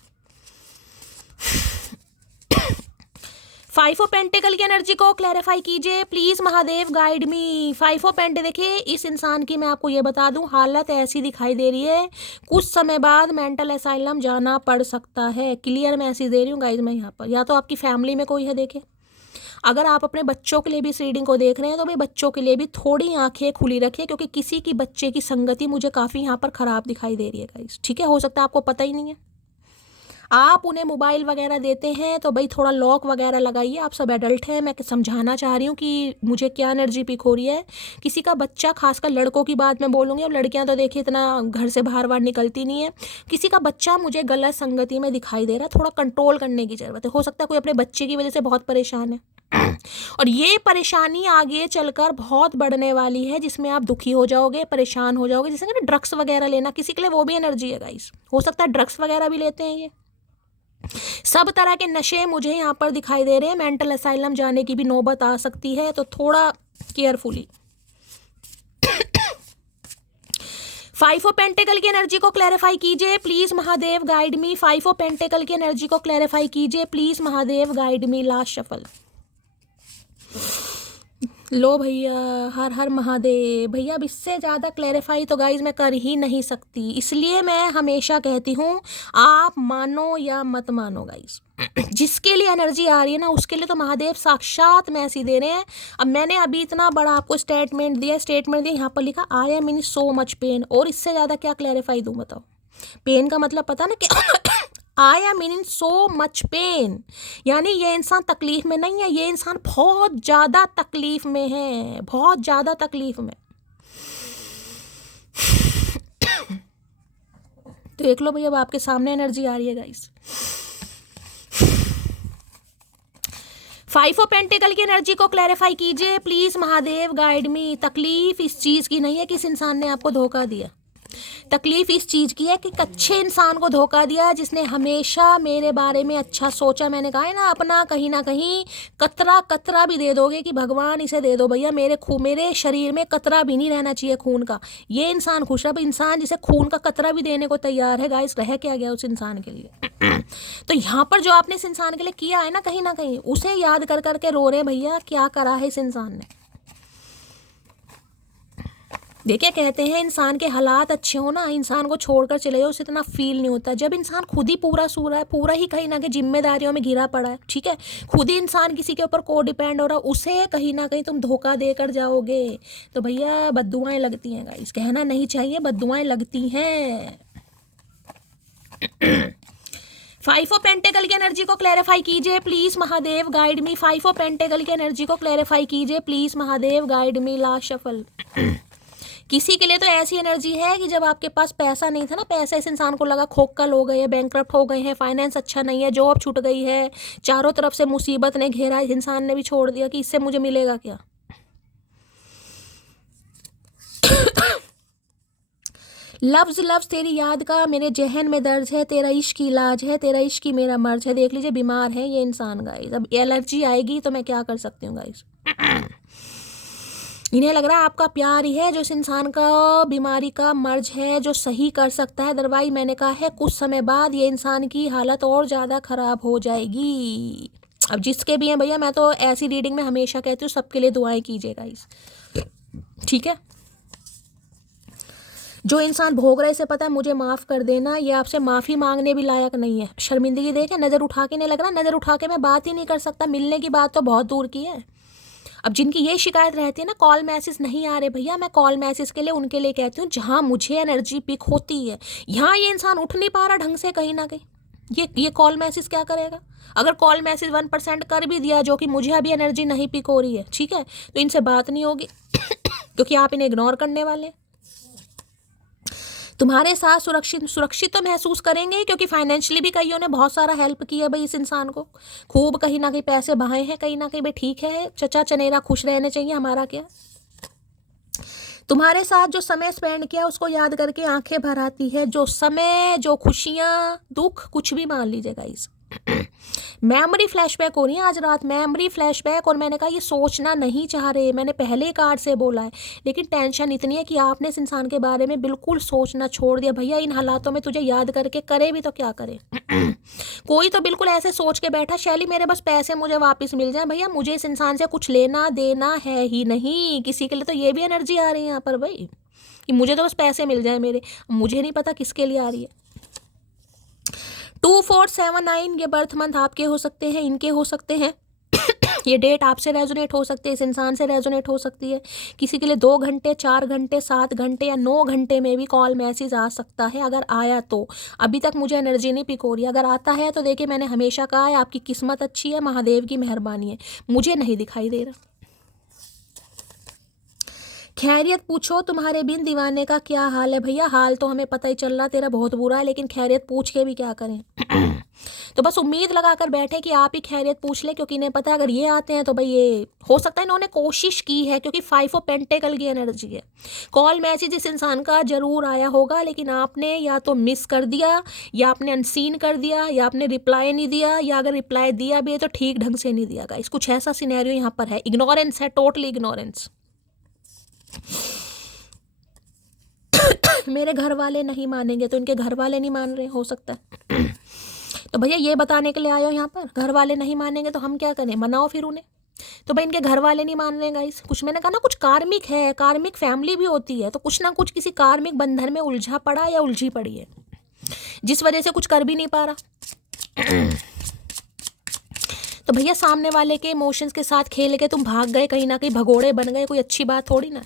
5 ऑफ पेंटिकल की एनर्जी को क्लैरिफाई कीजिए please Mahadev, guide me. 5 of pent, देखिए इस इंसान की मैं आपको ये बता दूं हालत ऐसी दिखाई दे रही है, कुछ समय बाद मेंटल असाइलम जाना पड़ सकता है, क्लियर मैसेज दे रही हूँ गाइज मैं यहाँ पर। या तो आपकी फैमिली में कोई है, देखे अगर आप अपने बच्चों के लिए भी इस रीडिंग को देख रहे हैं तो भाई बच्चों के लिए भी थोड़ी आंखें खुली रखिए, क्योंकि किसी की बच्चे की संगति मुझे काफ़ी यहाँ पर ख़राब दिखाई दे रही है गाइज, ठीक है। हो सकता है आपको पता ही नहीं है, आप उन्हें मोबाइल वगैरह देते हैं तो भाई थोड़ा लॉक वगैरह लगाइए, आप सब एडल्ट हैं, मैं समझाना चाह रही हूँ कि मुझे क्या एनर्जी पिक हो रही है। किसी का बच्चा, खासकर लड़कों की बात मैं बोलूँगी, अब लड़कियाँ तो देखिए इतना घर से बाहर बाहर निकलती नहीं है, किसी का बच्चा मुझे गलत संगति में दिखाई दे रहा है, थोड़ा कंट्रोल करने की ज़रूरत है। हो सकता है कोई अपने बच्चे की वजह से बहुत परेशान है और ये परेशानी आगे चलकर बहुत बढ़ने वाली है, जिसमें आप दुखी हो जाओगे, परेशान हो जाओगे, जैसे कि ड्रग्स वगैरह लेना किसी के लिए वो भी एनर्जी है गाइस, हो सकता है ड्रग्स वगैरह भी लेते हैं, ये सब तरह के नशे मुझे यहाँ पर दिखाई दे रहे हैं। मेंटल असाइलम जाने की भी नौबत आ सकती है, तो थोड़ा केयरफुली। 5 ऑफ पेंटिकल की एनर्जी को क्लैरिफाई कीजिए please Mahadev, guide me. 5 of pentacle की एनर्जी को क्लैरिफाई कीजिए please Mahadev, guide me. Last shuffle. लो भैया, हर हर महादेव। भैया अब इससे ज़्यादा क्लैरिफाई तो गाइज मैं कर ही नहीं सकती, इसलिए मैं हमेशा कहती हूँ आप मानो या मत मानो गाइज, जिसके लिए एनर्जी आ रही है ना उसके लिए तो महादेव साक्षात मैसेज दे रहे हैं। अब मैंने अभी इतना बड़ा आपको स्टेटमेंट दिया, यहाँ पर लिखा I am in so much pain, और इससे ज़्यादा क्या क्लैरिफाई दूँ बताओ। पेन का मतलब पता ना कि I am in so much pain, यानी ये इंसान तकलीफ में नहीं है, ये इंसान बहुत ज़्यादा तकलीफ में है, बहुत ज़्यादा तकलीफ में। तो देख लो भैया, अब आपके सामने एनर्जी आ रही है गाइस। 5 ऑफ पेंटिकल की एनर्जी को क्लैरिफाई कीजिए प्लीज महादेव, गाइड मी। तकलीफ इस चीज़ की नहीं है कि इस इंसान ने आपको धोखा दिया, तकलीफ इस चीज़ की है कि एक अच्छे इंसान को धोखा दिया, जिसने हमेशा मेरे बारे में अच्छा सोचा। मैंने कहा है ना, अपना कहीं ना कहीं कतरा कतरा भी दे दोगे कि भगवान इसे दे दो भैया, मेरे शरीर में कतरा भी नहीं रहना चाहिए खून का, ये इंसान खुश है। इंसान जिसे खून का कतरा भी देने को तैयार है गाइस, रह क्या गया उस इंसान के लिए। तो यहाँ पर जो आपने इस इंसान के लिए किया है ना कहीं उसे याद कर करके रो रहे भैया, क्या करा है इस इंसान ने। देखिए कहते हैं इंसान के हालात अच्छे हो ना, इंसान को छोड़कर चले जाओ, उसे इतना फील नहीं होता। जब इंसान खुद ही पूरा सूरा है, पूरा ही कहीं ना कहीं जिम्मेदारियों में घिरा पड़ा है, ठीक है, खुद ही इंसान किसी के ऊपर को डिपेंड हो रहा है, उसे कहीं ना कहीं तुम धोखा देकर जाओगे तो भैया बद्दुआएं लगती हैं गाइस, कहना नहीं चाहिए, बद्दुआएं लगती हैं। 5 ऑफ पेंटिकल की एनर्जी को क्लैरिफाई कीजिए please Mahadev, guide me. 5 of pentacle की एनर्जी को क्लैरिफाई कीजिए please Mahadev, guide me. Last shuffle. किसी के लिए तो ऐसी एनर्जी है कि जब आपके पास पैसा नहीं था ना, पैसा इस इंसान को लगा खोखल हो गए हैं, बैंकक्रप्ट हो गए हैं, फाइनेंस अच्छा नहीं है, जॉब छूट गई है, चारों तरफ से मुसीबत ने घेरा, इस इंसान ने भी छोड़ दिया कि इससे मुझे मिलेगा क्या। लफ्ज तेरी याद का मेरे जहन में दर्ज है, तेरा इश्क की इलाज है, तेरा इश्क की मेरा मर्ज है। देख लीजिए बीमार है ये इंसान गाइस, अब एलर्जी आएगी तो मैं क्या कर सकती हूँ गाइस। इन्हें लग रहा है आपका प्यार ही है जो इस इंसान का बीमारी का मर्ज है जो सही कर सकता है। दरवाई मैंने कहा है कुछ समय बाद ये इंसान की हालत और ज़्यादा ख़राब हो जाएगी। अब जिसके भी हैं भैया, मैं तो ऐसी रीडिंग में हमेशा कहती हूँ सबके लिए दुआएं कीजिएगा इस, ठीक है। जो इंसान भोग रहे से पता है मुझे माफ़ कर देना, ये आपसे माफ़ी मांगने भी लायक नहीं है। शर्मिंदगी देखे, नज़र उठा के नहीं लग रहा, नज़र उठा के मैं बात ही नहीं कर सकता, मिलने की बात तो बहुत दूर की है। अब जिनकी ये शिकायत रहती है ना कॉल मैसेज नहीं आ रहे भैया, मैं कॉल मैसेज के लिए उनके लिए कहती हूँ जहाँ मुझे एनर्जी पिक होती है। यहाँ ये इंसान उठ नहीं पा रहा ढंग से कहीं ना कहीं, ये कॉल मैसेज क्या करेगा। अगर कॉल मैसेज 1% कर भी दिया जो कि मुझे अभी एनर्जी नहीं पिक हो रही है, ठीक है, तो इनसे बात नहीं होगी क्योंकि आप इन्हें इग्नोर करने वाले। तुम्हारे साथ सुरक्षित तो महसूस करेंगे क्योंकि फाइनेंशियली भी कईयों ने बहुत सारा हेल्प किया भाई इस इंसान को, खूब कहीं ना कहीं पैसे बहाए हैं कहीं ना कहीं भाई, ठीक है चचा चनेरा खुश रहने चाहिए, हमारा क्या। तुम्हारे साथ जो समय स्पेंड किया उसको याद करके आंखें भर आती है, जो समय, जो खुशियाँ, दुख, कुछ भी मान लीजिएगा इस मेमोरी फ्लैशबैक हो रही है आज रात, मेमोरी फ्लैशबैक। और मैंने कहा ये सोचना नहीं चाह रहे, मैंने पहले कार्ड से बोला है, लेकिन टेंशन इतनी है कि आपने इस इंसान के बारे में बिल्कुल सोचना छोड़ दिया। भैया इन हालातों में तुझे याद करके करे भी तो क्या करे कोई तो बिल्कुल ऐसे सोच के बैठा शैली मेरे बस पैसे मुझे वापस मिल जाए। भैया मुझे इस इंसान से कुछ लेना देना है ही नहीं। किसी के लिए तो ये भी एनर्जी आ रही है यहाँ पर भाई कि मुझे तो बस पैसे मिल जाए मेरे, मुझे नहीं पता किसके लिए आ रही है। 2479 ये बर्थ मंथ आपके हो सकते हैं, इनके हो सकते हैं ये डेट आपसे रेजोनेट हो सकती है, इस इंसान से रेजोनेट हो सकती है। किसी के लिए 2 घंटे, 4 घंटे, 7 घंटे या 9 घंटे में भी कॉल मैसेज आ सकता है। अगर आया तो, अभी तक मुझे एनर्जी नहीं पिक हो रही, अगर आता है तो देखिए मैंने हमेशा कहा है आपकी किस्मत अच्छी है, महादेव की मेहरबानी है, मुझे नहीं दिखाई दे रहा। खैरियत पूछो तुम्हारे बिन दीवाने का क्या हाल है। भैया हाल तो हमें पता ही चल रहा तेरा बहुत बुरा है, लेकिन खैरियत पूछ के भी क्या करें तो बस उम्मीद लगा कर बैठे कि आप ही खैरियत पूछ ले, क्योंकि इन्हें पता है अगर ये आते हैं तो भाई ये हो सकता है इन्होंने कोशिश की है, क्योंकि 5 ऑफ पेंटिकल की एनर्जी है। कॉल मैसेज इस इंसान का जरूर आया होगा, लेकिन आपने या तो मिस कर दिया, या आपने अनसीन कर दिया, या आपने रिप्लाई नहीं दिया, या अगर रिप्लाई दिया भी है तो ठीक ढंग से नहीं दिया। गाइस कुछ ऐसा सिनेरियो यहाँ पर है, इग्नोरेंस है, टोटली इग्नोरेंस मेरे घर वाले नहीं मानेंगे तो इनके घर वाले नहीं मान रहे, हो सकता है तो भैया ये बताने के लिए आए हो यहाँ पर, घर वाले नहीं मानेंगे तो हम क्या करें, मनाओ फिर उन्हें। तो भाई इनके घर वाले नहीं मान रहे हैं गाइस, कुछ मैंने कहा ना कुछ कार्मिक है, कार्मिक फैमिली भी होती है, तो कुछ ना कुछ किसी कार्मिक बंधन में उलझा पड़ा या उलझी पड़ी है, जिस वजह से कुछ कर भी नहीं पा रहा तो भैया सामने वाले के इमोशंस के साथ खेल के तुम भाग गए, कहीं ना कहीं भगोड़े बन गए, कोई अच्छी बात थोड़ी ना।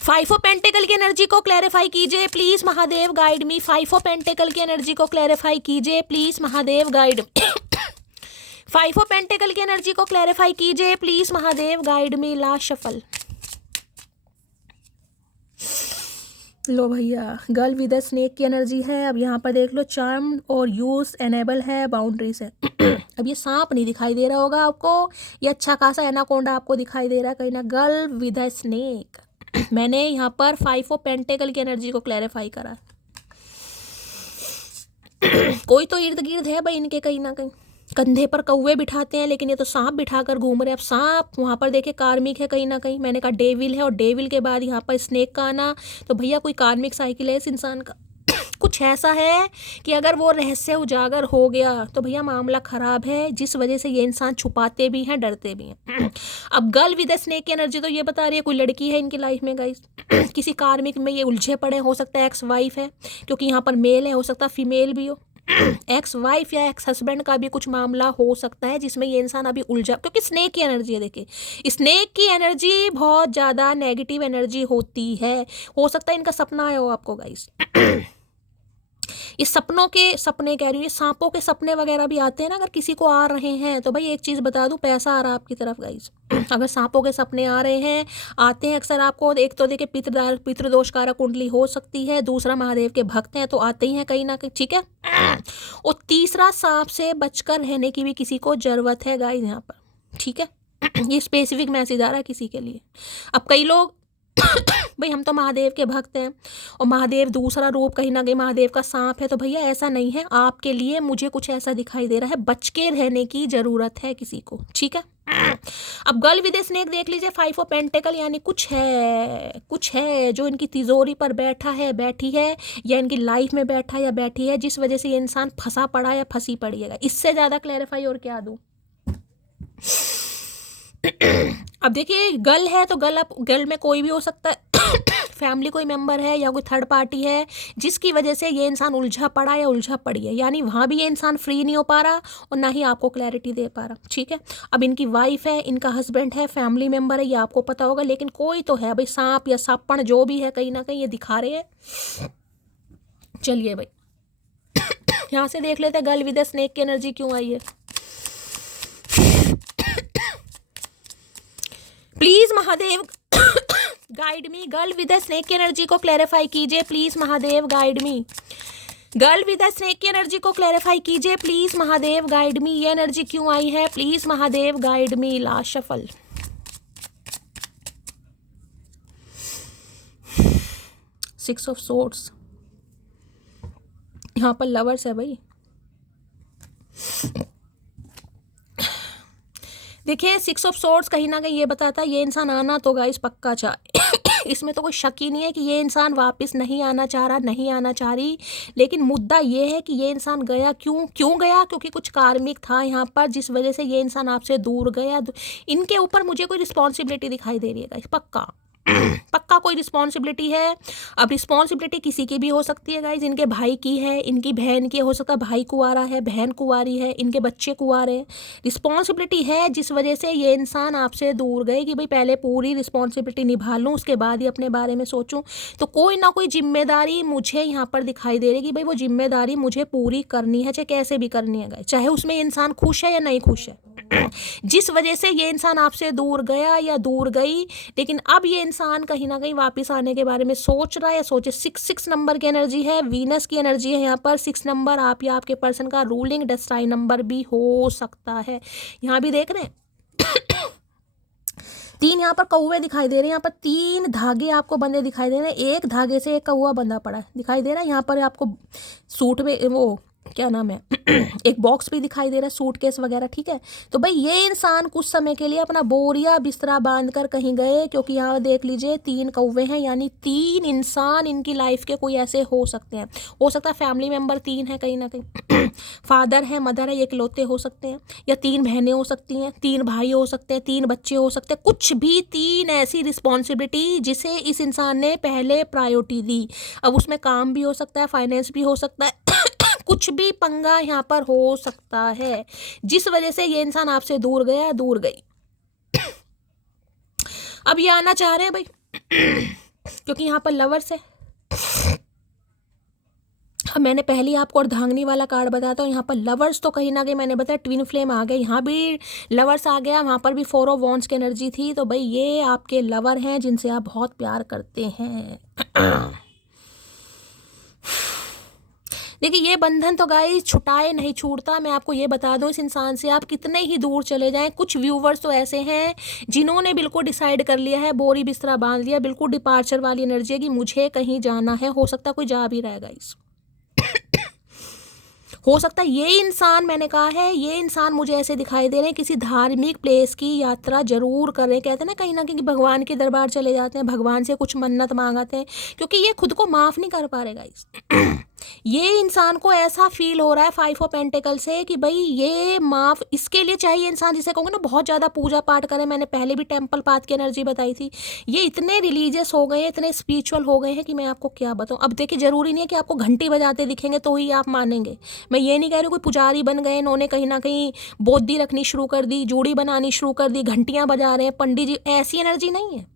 5 ऑफ पेंटिकल की एनर्जी को क्लैरिफाई कीजिए please Mahadev guide me. 5 of pentacle की एनर्जी को क्लैरिफाई कीजिए please Mahadev guide 5 of pentacle की एनर्जी को क्लैरिफाई कीजिए please Mahadev guide me. Last shuffle. लो भैया गर्ल विद स्नेक की एनर्जी है। अब यहाँ पर देख लो चार्म और यूज एनेबल है, बाउंड्रीज है अब ये सांप नहीं दिखाई दे रहा होगा आपको, ये अच्छा खासा एनाकोंडा आपको दिखाई दे रहा है कहीं ना। गर्ल विद अ स्नेक मैंने यहाँ पर 5 ऑफ पेंटिकल की एनर्जी को क्लैरिफाई करा कोई तो इर्द गिर्द है भाई इनके, कहीं ना कहीं कंधे पर कौवे बिठाते हैं, लेकिन ये तो सांप बिठाकर घूम रहे हैं। अब सांप वहाँ पर देखे कार्मिक है कहीं ना कहीं, मैंने कहा डेविल है, और डेविल के बाद यहाँ पर स्नेक का आना, तो भैया कोई कार्मिक साइकिल है इस इंसान का कुछ ऐसा है कि अगर वो रहस्य उजागर हो गया तो भैया मामला खराब है, जिस वजह से ये इंसान छुपाते भी हैं, डरते भी हैं अब गर्ल विद स्नेक की एनर्जी तो ये बता रही है कोई लड़की है इनकी लाइफ में गाइस किसी कार्मिक में ये उलझे पड़े, हो सकता है एक्स वाइफ है, क्योंकि यहाँ पर मेल है, हो सकता है फीमेल भी हो एक्स वाइफ या एक्स हस्बैंड का भी कुछ मामला हो सकता है जिसमें ये इंसान अभी उलझा, क्योंकि स्नेक की एनर्जी है। देखिए स्नेक की एनर्जी बहुत ज़्यादा नेगेटिव एनर्जी होती है, हो सकता है इनका सपना आया हो आपको गाइस ये सपनों के सपने कह रही हूँ, ये सांपों के सपने वगैरह भी आते हैं ना, अगर किसी को आ रहे हैं तो भाई एक चीज़ बता दूँ, पैसा आ रहा है आपकी तरफ गाइस अगर सांपों के सपने आ रहे हैं, आते हैं अक्सर आपको, एक तो देखिए पितृदोषकारक कुंडली हो सकती है, दूसरा महादेव के भक्त हैं तो आते ही हैं कहीं ना कहीं, ठीक है और तीसरा सांप से बचकर रहने की भी किसी को ज़रूरत है गाइस यहाँ पर, ठीक है ये स्पेसिफिक मैसेज आ रहा है किसी के लिए। अब कई लोग भाई हम तो महादेव के भक्त हैं, और महादेव दूसरा रूप कहीं ना कहीं महादेव का सांप है, तो भैया ऐसा नहीं है आपके लिए। मुझे कुछ ऐसा दिखाई दे रहा है, बच के रहने की जरूरत है किसी को, ठीक है। अब गर्ल विद स्नेक देख लीजिए, 5 ऑफ पेंटिकल, यानी कुछ है जो इनकी तिजोरी पर बैठा है, बैठी है, या इनकी लाइफ में बैठा या बैठी है, जिस वजह से ये इंसान फंसा पड़ा या फंसी पड़ी है। इससे ज़्यादा क्लैरिफाई और क्या दूँ। अब देखिए गर्ल है तो गर्ल में कोई भी हो सकता है, फैमिली कोई मेंबर है या कोई थर्ड पार्टी है जिसकी वजह से ये इंसान उलझा पड़ा या उलझा पड़ी है, यानी वहाँ भी ये इंसान फ्री नहीं हो पा रहा और ना ही आपको क्लैरिटी दे पा रहा, ठीक है। अब इनकी वाइफ है, इनका हस्बैंड है, फैमिली मेंबर है, ये आपको पता होगा, लेकिन कोई तो है भाई, सांप या सापण जो भी है, कहीं ना कहीं ये दिखा रहे हैं। चलिए भाई यहाँ से देख लेते हैं गर्ल विद स्नेक की एनर्जी क्यों आई है। Please Mahadev guide me, girl with snake की एनर्जी को क्लैरिफाई कीजिए please Mahadev, guide me. Girl with snake की एनर्जी को क्लैरिफाई कीजिए प्लीज महादेव, गाइड मी। ये एनर्जी क्यों आई है, please Mahadev guide me. Last shuffle. Six of swords, यहाँ पर लवर्स है भाई। देखिए 6 ऑफ सोर्ड्स कहीं ना कहीं ये बताता है ये इंसान आना तो गाइस पक्का चाहे इसमें तो कोई शक ही नहीं है कि ये इंसान वापस नहीं आना चाह रहा, नहीं आना चाह रही। लेकिन मुद्दा ये है कि ये इंसान गया क्यों गया, क्योंकि कुछ कार्मिक था यहाँ पर जिस वजह से ये इंसान आपसे दूर गया। इनके ऊपर मुझे कोई रिस्पॉन्सिबिलिटी दिखाई दे रही है गाइस, पक्का पक्का कोई रिस्पॉन्सिबिलिटी है। अब रिस्पॉन्सिबिलिटी किसी की भी हो सकती है गाइज, इनके भाई की है, इनकी बहन की, हो सकता है भाई कुंवारा है, बहन कुंवारी है, इनके बच्चे कुंवारे। रिस्पॉन्सिबिलिटी है जिस वजह से ये इंसान आपसे दूर गए कि भाई पहले पूरी रिस्पॉन्सिबिलिटी निभा लूँ, उसके बाद ही अपने बारे में सोचूं। तो कोई ना कोई जिम्मेदारी मुझे यहाँ पर दिखाई दे रही कि भाई वो जिम्मेदारी मुझे पूरी करनी है, चाहे कैसे भी करनी है गाइज, चाहे उसमें इंसान खुश है या नहीं खुश है। जिस वजह से ये इंसान आपसे दूर गया या दूर गई, लेकिन अब ये इंसान कहीं ना कहीं वापस आने के बारे में सोच रहा है या सोचे। 6 नंबर की एनर्जी है, वीनस की एनर्जी है यहाँ पर। 6 नंबर आप या आपके पर्सन का रूलिंग डेस्टाइन नंबर भी हो सकता है। यहाँ भी देख रहे हैं 3 यहाँ पर कौवे दिखाई दे रहे हैं, यहाँ पर 3 धागे आपको बंधे दिखाई दे रहे हैं। एक धागे से एक कौवा बंधा पड़ा है दिखाई दे रहा है। यहाँ पर आपको सूट में वो क्या नाम है एक बॉक्स भी दिखाई दे रहा है, सूटकेस वगैरह, ठीक है। तो भाई ये इंसान कुछ समय के लिए अपना बोरिया बिस्तरा बांधकर कहीं गए, क्योंकि यहाँ देख लीजिए 3 कौवे हैं, यानी 3 इंसान इनकी लाइफ के कोई ऐसे हो सकते हैं। हो सकता है फैमिली मेंबर 3 है कहीं ना कहीं फादर है, मदर है, इकलौते हो सकते हैं, या 3 बहनें हो सकती हैं, 3 भाई हो सकते हैं, 3 बच्चे हो सकते हैं, कुछ भी 3 ऐसी रिस्पॉन्सिबिलिटी जिसे इस इंसान ने पहले प्रायोरिटी दी। अब उसमें काम भी हो सकता है, फाइनेंस भी हो सकता है कुछ भी पंगा यहाँ पर हो सकता है जिस वजह से ये इंसान आपसे दूर गया, दूर गई। अब ये आना चाह रहे हैं भाई क्योंकि यहाँ पर लवर्स है। अब मैंने पहले आपको अर्धांगिनी वाला कार्ड बताया था, यहाँ पर लवर्स तो कहीं ना कहीं मैंने बताया ट्विन फ्लेम आ गए, यहाँ भी लवर्स आ गया, वहाँ पर भी 4 ऑफ वॉन्ड्स की एनर्जी थी। तो भाई ये आपके लवर हैं जिनसे आप बहुत प्यार करते हैं। देखिए ये बंधन तो गाइस छुटाए नहीं छूटता। मैं आपको ये बता दूं, इस इंसान से आप कितने ही दूर चले जाएं। कुछ व्यूवर्स तो ऐसे हैं जिन्होंने बिल्कुल डिसाइड कर लिया है, बोरी बिस्तरा बांध लिया, बिल्कुल डिपार्चर वाली एनर्जी है कि मुझे कहीं जाना है। हो सकता है कोई जा भी रहा है गाइस हो सकता है ये इंसान, मैंने कहा है ये इंसान मुझे ऐसे दिखाई दे रहे हैं किसी धार्मिक प्लेस की यात्रा जरूर करें। कहते हैं ना कहीं भगवान के दरबार चले जाते हैं, भगवान से कुछ मन्नत मांगते हैं, क्योंकि ये खुद को माफ नहीं कर पा रहे गाइस। ये इंसान को ऐसा फील हो रहा है 5 ऑफ पेंटिकल से कि भाई ये माफ इसके लिए चाहिए इंसान, जिसे कहूँगा ना बहुत ज़्यादा पूजा पाठ करे। मैंने पहले भी टेम्पल पाथ की एनर्जी बताई थी। ये इतने रिलीजियस हो गए, इतने स्पिरिचुअल हो गए हैं कि मैं आपको क्या बताऊँ। अब देखिए जरूरी नहीं है कि आपको घंटी बजाते दिखेंगे तो ही आप मानेंगे। मैं ये नहीं कह रही कोई पुजारी बन गए, इन्होंने कहीं ना कहीं बोधी रखनी शुरू कर दी, जूड़ी बनानी शुरू कर दी, घंटियाँ बजा रहे हैं पंडित जी, ऐसी एनर्जी नहीं है।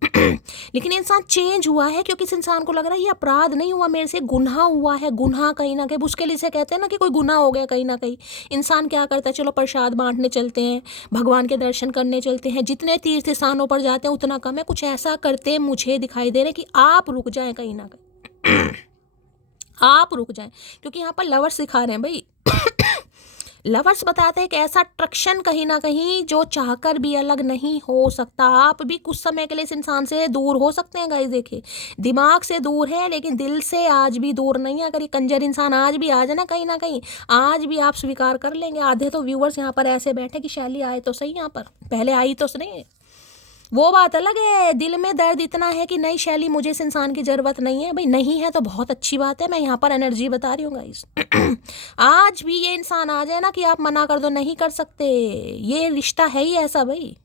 लेकिन इंसान चेंज हुआ है क्योंकि इस इंसान को लग रहा है ये अपराध नहीं हुआ मेरे से, गुनाह हुआ है। गुनाह कहीं ना कहीं उसके लिए से कहते हैं ना कि कोई गुनाह हो गया कहीं ना कहीं। इंसान क्या करता है, चलो प्रसाद बांटने चलते हैं, भगवान के दर्शन करने चलते हैं, जितने तीर्थ स्थानों पर जाते हैं उतना कम है। कुछ ऐसा करते हैं मुझे दिखाई दे रहे कि आप रुक जाएं, कहीं ना कहीं आप रुक जाएं, क्योंकि यहाँ पर लवर्स सिखा रहे हैं भाई लवर्स बताते हैं कि ऐसा अट्रैक्शन कहीं ना कहीं जो चाहकर भी अलग नहीं हो सकता। आप भी कुछ समय के लिए इस इंसान से दूर हो सकते हैं गाइस। देखिए, दिमाग से दूर है लेकिन दिल से आज भी दूर नहीं है। अगर ये कंजर इंसान आज भी आ जाए ना कहीं आज भी आप स्वीकार कर लेंगे। आधे तो व्यूवर्स यहाँ पर ऐसे बैठे कि शैली आए तो सही, यहाँ पर पहले आई तो सही। वो बात अलग है, दिल में दर्द इतना है कि नहीं शैली मुझे इस इंसान की ज़रूरत नहीं है। भाई नहीं है तो बहुत अच्छी बात है, मैं यहाँ पर एनर्जी बता रही हूँ गाइस। आज भी ये इंसान आ जाए ना कि आप मना कर दो, नहीं कर सकते, ये रिश्ता है ही ऐसा भाई।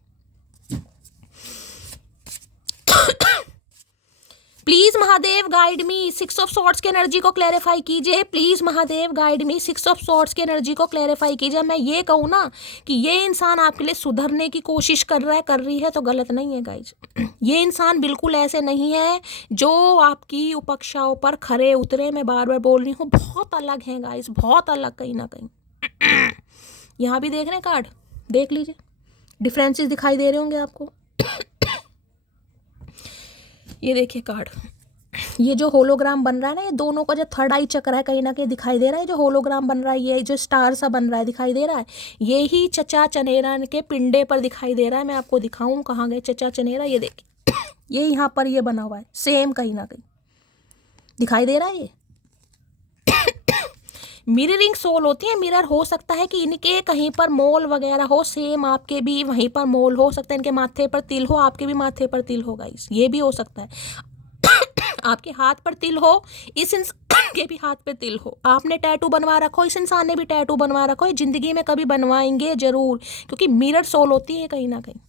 Please Mahadev guide me, 6 of swords की एनर्जी को क्लैरिफाई कीजिए। Please Mahadev guide me, 6 of swords की एनर्जी को क्लैरिफाई कीजिए। मैं ये कहूँ ना कि ये इंसान आपके लिए सुधरने की कोशिश कर रहा है, कर रही है तो गलत नहीं है गाइज। ये इंसान बिल्कुल ऐसे नहीं है जो आपकी उपेक्षाओं पर खरे उतरे। मैं बार बार बोल रही हूँ, बहुत अलग है गाइज, बहुत अलग कहीं ना कहीं। यहाँ भी देख रहे हैं कार्ड, देख लीजिए, डिफरेंसेस दिखाई दे रहे होंगे आपको। ये देखिए कार्ड, ये जो होलोग्राम बन रहा है ना, ये दोनों का जो थर्ड आई चक्र है कहीं ना कहीं दिखाई दे रहा है। जो होलोग्राम बन रहा है, ये जो स्टार सा बन रहा है दिखाई दे रहा है, ये ही चचा चनेरा के पिंडे पर दिखाई दे रहा है। मैं आपको दिखाऊं कहाँ गए चचा चनेरा, ये देखिए, ये यहाँ पर ये बना हुआ है सेम, कहीं ना कहीं दिखाई दे रहा है। ये मिररिंग सोल होती है, मिरर हो सकता है कि इनके कहीं पर मोल वगैरह हो, सेम आपके भी वहीं पर मोल हो सकता है। इनके माथे पर तिल हो, आपके भी माथे पर तिल होगा, ये भी हो सकता है। आपके हाथ पर तिल हो, इस इंसान के भी हाथ पे तिल हो। आपने टैटू बनवा रखो, इस इंसान ने भी टैटू बनवा रखो। ये जिंदगी में कभी बनवाएंगे जरूर, क्योंकि मिरर सोल होती है कहीं ना कहीं।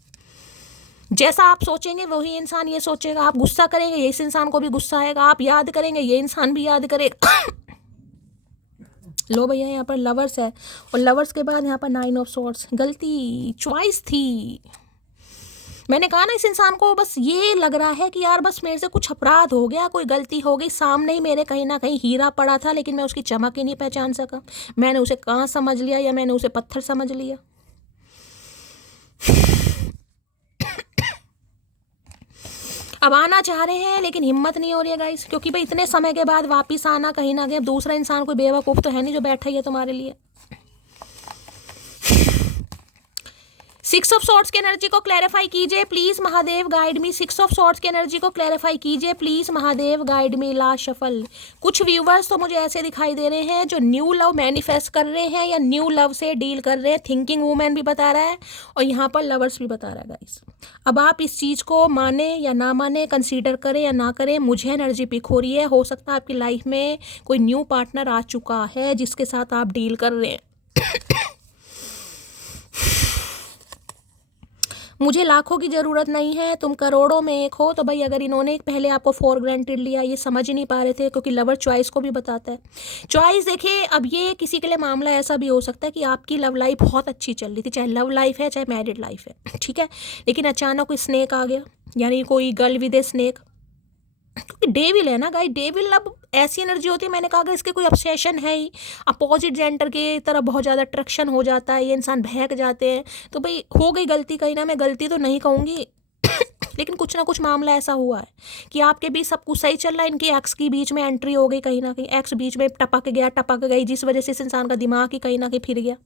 जैसा आप सोचेंगे वही इंसान ये सोचेगा। आप गुस्सा करेंगे, ये इस इंसान को भी गुस्सा आएगा। आप याद करेंगे, ये इंसान भी याद करेगा। लो भैया, यहाँ पर लवर्स है और लवर्स के बाद यहाँ पर 9 ऑफ सॉर्ड्स। गलती चॉइस थी। मैंने कहा ना, इस इंसान को बस ये लग रहा है कि यार बस मेरे से कुछ अपराध हो गया, कोई गलती हो गई। सामने ही मेरे कहीं ना कहीं हीरा पड़ा था, लेकिन मैं उसकी चमक ही नहीं पहचान सका। मैंने उसे कहाँ समझ लिया, या मैंने उसे पत्थर समझ लिया। अब आना चाह रहे हैं लेकिन हिम्मत नहीं हो रही है गाइस, क्योंकि भाई इतने समय के बाद वापिस आना कहीं ना कहीं, अब दूसरा इंसान कोई बेवकूफ़ तो है नहीं जो बैठा ही है तुम्हारे लिए। 6 ऑफ सॉर्ड्स की एनर्जी को क्लैरिफाई कीजिए please Mahadev guide me. 6 of swords की एनर्जी को क्लैरिफाई कीजिए please Mahadev guide me. Last shuffle. कुछ व्यूवर्स तो मुझे ऐसे दिखाई दे रहे हैं जो न्यू लव मैनिफेस्ट कर रहे हैं या न्यू लव से डील कर रहे हैं। थिंकिंग वूमेन भी बता रहा है और यहाँ पर लवर्स भी बता रहा है गाइस। अब आप इस चीज़ को माने या ना माने, कंसीडर करें या ना करें, मुझे एनर्जी पिक हो रही है। हो सकता है आपकी लाइफ में कोई न्यू पार्टनर आ चुका है जिसके साथ आप डील कर रहे हैं। मुझे लाखों की ज़रूरत नहीं है, तुम करोड़ों में एक हो। तो भाई अगर इन्होंने पहले आपको फॉर ग्रांटेड लिया, ये समझ ही नहीं पा रहे थे, क्योंकि लवर चॉइस को भी बताता है। चॉइस देखिए, अब ये किसी के लिए मामला ऐसा भी हो सकता है कि आपकी लव लाइफ बहुत अच्छी चल रही थी, चाहे लव लाइफ है चाहे मैरिड लाइफ है, ठीक है, लेकिन अचानक कोई स्नेक आ गया, यानी कोई गर्ल विद ए स्नेक। क्योंकि डेविल है ना गाइस, डेविल अब ऐसी एनर्जी होती है, मैंने कहा अगर इसके कोई ऑब्सेशन है ही, अपोजिट जेंडर की तरफ बहुत ज़्यादा अट्रैक्शन हो जाता है, ये इंसान बहक जाते हैं, तो भाई हो गई गलती कहीं ना। मैं गलती तो नहीं कहूँगी लेकिन कुछ ना कुछ मामला ऐसा हुआ है कि आपके बीच सब कुछ सही चल रहा है, इनकी एक्स की बीच में एंट्री हो गई कहीं ना कहीं, एक्स बीच में टपक गया, टपक गई, जिस वजह से इस इंसान का दिमाग ही कहीं ना कहीं फिर गया।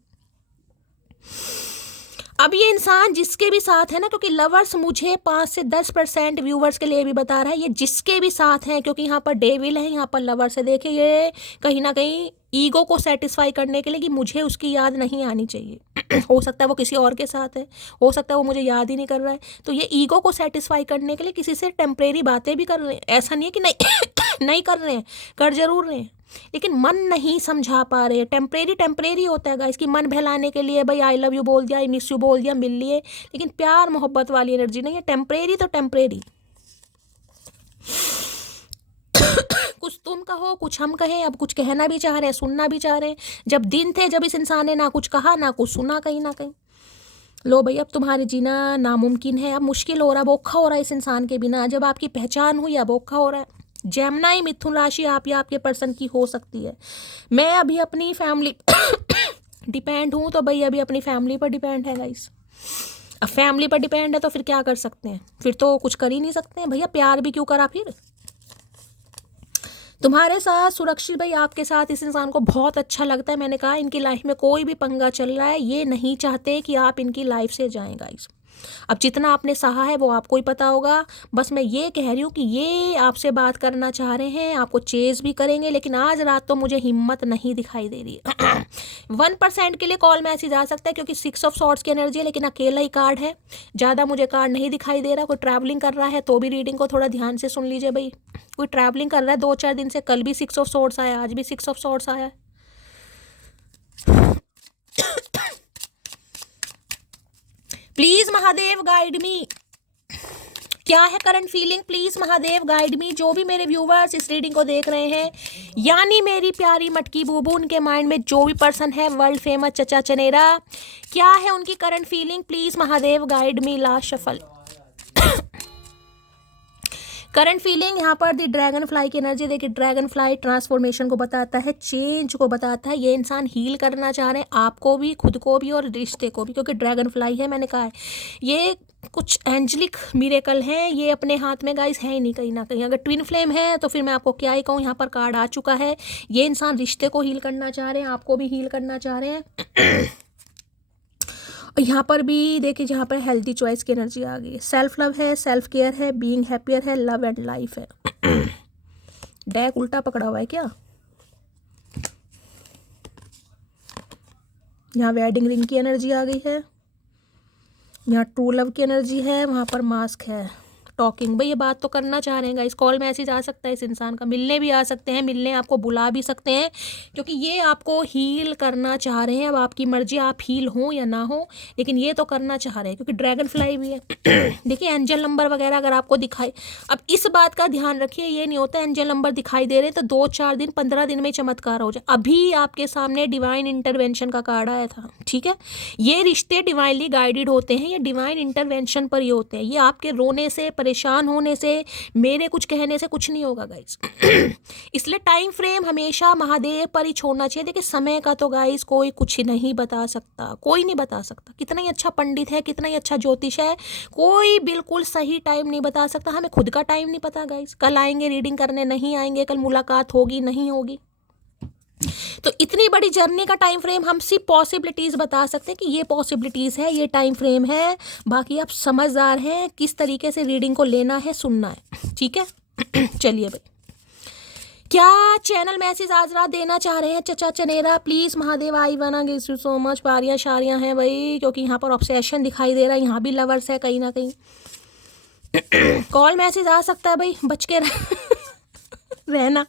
अब ये इंसान जिसके भी साथ है ना, क्योंकि लवर्स मुझे 5 से 10% व्यूवर्स के लिए भी बता रहा है, ये जिसके भी साथ हैं, क्योंकि यहाँ पर डेविल है, यहाँ पर लवर्स है। देखिए ये कहीं ना कहीं ईगो को सेटिस्फाई करने के लिए कि मुझे उसकी याद नहीं आनी चाहिए। हो सकता है वो किसी और के साथ है, हो सकता है वो मुझे याद ही नहीं कर रहा है, तो ये ईगो को सेटिस्फाई करने के लिए किसी से टेम्परेरी बातें भी कर रहे हैं। ऐसा नहीं है कि नहीं नहीं कर रहे हैं, कर जरूर रहे हैं, लेकिन मन नहीं समझा पा रहे। टेम्परेरी होता है गाइस, कि मन बहलाने के लिए भाई आई लव यू बोल दिया, आई मिस यू बोल दिया, मिल लिए, लेकिन प्यार मोहब्बत वाली एनर्जी नहीं है। टेम्परेरी तो टेम्परेरी। कुछ तुम कहो, कुछ हम कहें, अब कुछ कहना भी चाह रहे हैं, सुनना भी चाह रहे हैं। जब दिन थे जब इस इंसान ने ना कुछ कहा ना कुछ सुना कहीं ना कहीं। लो भाई, अब तुम्हारे जीना नामुमकिन है, अब मुश्किल हो रहा है, बोखा हो रहा है इस इंसान के बिना। जब आपकी पहचान हुई, अब बोखा हो रहा है। जेमिनी मिथुन राशि आप या आपके पर्सन की हो सकती है। मैं अभी अपनी फैमिली डिपेंड हूँ, तो भाई अभी अपनी फैमिली पर डिपेंड है गाइस। अब फैमिली पर डिपेंड है तो फिर क्या कर सकते हैं, फिर तो कुछ कर ही नहीं सकते हैं भैया। प्यार भी क्यों करा फिर। तुम्हारे साथ सुरक्षित भाई, आपके साथ इस इंसान को बहुत अच्छा लगता है। मैंने कहा इनकी लाइफ में कोई भी पंगा चल रहा है, ये नहीं चाहते कि आप इनकी लाइफ से जाएं गाइस। अब जितना आपने सहा है वो आपको ही पता होगा। बस मैं ये कह रही हूँ कि ये आपसे बात करना चाह रहे हैं, आपको चेज भी करेंगे, लेकिन आज रात तो मुझे हिम्मत नहीं दिखाई दे रही है। 1% के लिए कॉल मैसेज आ सकता है क्योंकि 6 ऑफ सॉर्ड्स की एनर्जी है, लेकिन अकेला ही कार्ड है, ज़्यादा मुझे कार्ड नहीं दिखाई दे रहा। कोई ट्रैवलिंग कर रहा है तो भी रीडिंग को थोड़ा ध्यान से सुन लीजिए भाई। कोई ट्रैवलिंग कर रहा है 2-4 दिन से, कल भी 6 ऑफ सॉर्ड्स आया, आज भी 6 ऑफ सॉर्ड्स आया। प्लीज महादेव गाइड मी, क्या है current feeling, please Mahadev guide मी। जो भी मेरे व्यूवर्स इस रीडिंग को देख रहे हैं, यानी मेरी प्यारी मटकी बूबू, उनके माइंड में जो भी पर्सन है वर्ल्ड फेमस चचा चनेरा, क्या है उनकी current feeling, please Mahadev guide me. Last shuffle. Current feeling यहाँ पर दी ड्रैगन फ्लाई की एनर्जी देखिए। ड्रैगन फ्लाई ट्रांसफॉर्मेशन को बताता है, चेंज को बताता है। ये इंसान हील करना चाह रहे हैं, आपको भी, खुद को भी और रिश्ते को भी, क्योंकि ड्रैगन फ्लाई है। मैंने कहा है ये कुछ एंजलिक मिरेकल हैं, ये अपने हाथ में गाइस है ही नहीं कहीं ना कहीं। अगर ट्विन फ्लेम है तो फिर मैं आपको क्या ही कहूँ, यहाँ पर कार्ड आ चुका है। ये इंसान रिश्ते को हील करना चाह रहे हैं, आपको भी हील करना चाह रहे हैं। यहाँ पर भी देखिए, जहाँ पर हेल्दी चॉइस की एनर्जी आ गई है। सेल्फ लव है, सेल्फ केयर है, बीइंग हैप्पियर है, लव एंड लाइफ है। डेक उल्टा पकड़ा हुआ है क्या? यहाँ वेडिंग रिंग की एनर्जी आ गई है, यहाँ ट्रू लव की एनर्जी है, वहाँ पर मास्क है, टॉकिंग। भाई ये बात तो करना चाह रहे हैं गाइस, कॉल मैसेज आ सकता है इस इंसान का, मिलने भी आ सकते हैं, मिलने आपको बुला भी सकते हैं, क्योंकि ये आपको हील करना चाह रहे हैं। अब आपकी मर्जी, आप हील हो या ना हो, लेकिन ये तो करना चाह रहे हैं क्योंकि ड्रैगन फ्लाई भी है। देखिए एंजल नंबर वगैरह अगर आपको दिखाई, अब इस बात का ध्यान रखिए, ये नहीं होता एंजल नंबर दिखाई दे रहे तो 2-4 दिन 15 दिन में चमत्कार हो जाए। अभी आपके सामने डिवाइन इंटरवेंशन का कार्ड आया था, ठीक है। ये रिश्ते डिवाइनली गाइडेड होते हैं, ये डिवाइन इंटरवेंशन पर ही होते हैं। ये आपके रोने से, परेशान होने से, मेरे कुछ कहने से कुछ नहीं होगा गाइस। इसलिए टाइम फ्रेम हमेशा महादेव पर ही छोड़ना चाहिए। देखिए समय का तो गाइस कोई कुछ नहीं बता सकता, कोई नहीं बता सकता। कितना ही अच्छा पंडित है, कितना ही अच्छा ज्योतिष है, कोई बिल्कुल सही टाइम नहीं बता सकता। हमें खुद का टाइम नहीं पता गाइस, कल आएंगे रीडिंग करने, नहीं आएंगे, कल मुलाकात होगी, नहीं होगी। तो इतनी बड़ी जर्नी का टाइम फ्रेम हम सिर्फ पॉसिबिलिटीज़ बता सकते हैं कि ये पॉसिबिलिटीज़ है, ये टाइम फ्रेम है। बाकी आप समझदार हैं किस तरीके से रीडिंग को लेना है, सुनना है, ठीक है। चलिए भाई, क्या चैनल मैसेज आज रात देना चाह रहे हैं चचा चनेरा, प्लीज़ महादेव। आई वाना गिव यू सो मच। पारियाँ शारियाँ हैं भाई, क्योंकि यहाँ पर ऑब्सेशन दिखाई दे रहा है, यहाँ भी लवर्स है कहीं ना कहीं। कॉल मैसेज आ सकता है भाई, बच के रहना।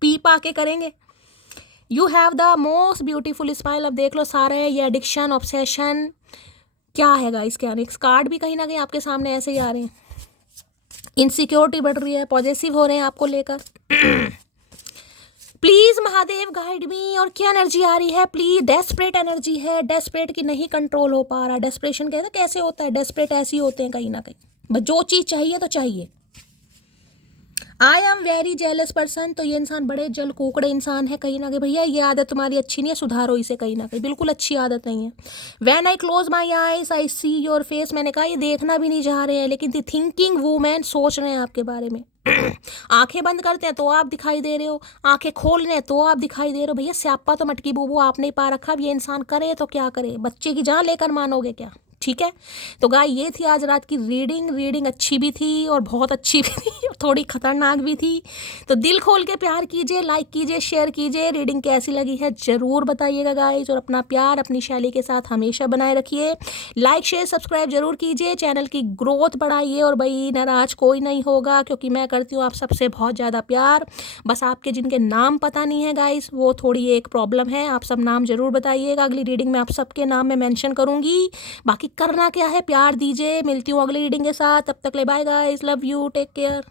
पी पा के करेंगे। You have the most beautiful smile. अब देख लो सारे ये एडिक्शन, ऑब्सेशन क्या है गाइस, क्या नहीं। कार्ड भी कहीं ना कहीं आपके सामने ऐसे ही आ रहे हैं। इनसिक्योरिटी बढ़ रही है, पॉजिटिव हो रहे हैं आपको लेकर। प्लीज महादेव गाइड मी। और क्या एनर्जी आ रही है प्लीज? डेस्परेट एनर्जी है, डेस्परेट की नहीं कंट्रोल हो पा रहा। डेस्परेशन कहते हैं कैसे होता है, डेस्परेट ऐसे ही होते हैं कहीं ना कहीं, बस जो चीज़ चाहिए तो चाहिए। I am very jealous person. तो ये इंसान बड़े जल कुकड़े इंसान है कहीं ना कहीं। भैया ये आदत तुम्हारी अच्छी नहीं है, सुधारो इसे कहीं ना कहीं, बिल्कुल अच्छी आदत नहीं है। When I close my eyes I see your face. मैंने कहा ये देखना भी नहीं चाह रहे हैं, लेकिन द थिंकिंग वूमेन, सोच रहे हैं आपके बारे में। आंखें बंद करते हैं तो आप दिखाई दे रहे हो, आंखें खोल रहे हैं तो आप दिखाई दे रहे हो। भैया स्यापा तो मटकी बूबू आपने ही पा रखा। अब ये इंसान करे तो क्या करे, बच्चे की जान लेकर मानोगे क्या? ठीक है, तो गाय ये थी आज रात की रीडिंग अच्छी भी थी और बहुत अच्छी भी थी और थोड़ी खतरनाक भी थी। तो दिल खोल के प्यार कीजिए, लाइक कीजिए, शेयर कीजिए। रीडिंग कैसी लगी है ज़रूर बताइएगा गाइज, और अपना प्यार अपनी शैली के साथ हमेशा बनाए रखिए। लाइक शेयर सब्सक्राइब जरूर कीजिए, चैनल की ग्रोथ बढ़ाइए। और भाई नाराज कोई नहीं होगा, क्योंकि मैं करती हूँ आप सबसे बहुत ज़्यादा प्यार। बस आपके जिनके नाम पता नहीं है गाइज, वो थोड़ी एक प्रॉब्लम है। आप सब नाम जरूर बताइएगा, अगली रीडिंग में आप सबके नाम मैं मेंशन करूँगी। बाकी करना क्या है, प्यार दीजिए। मिलती हूँ अगली रीडिंग के साथ, तब तक ले bye guys, love you, take care.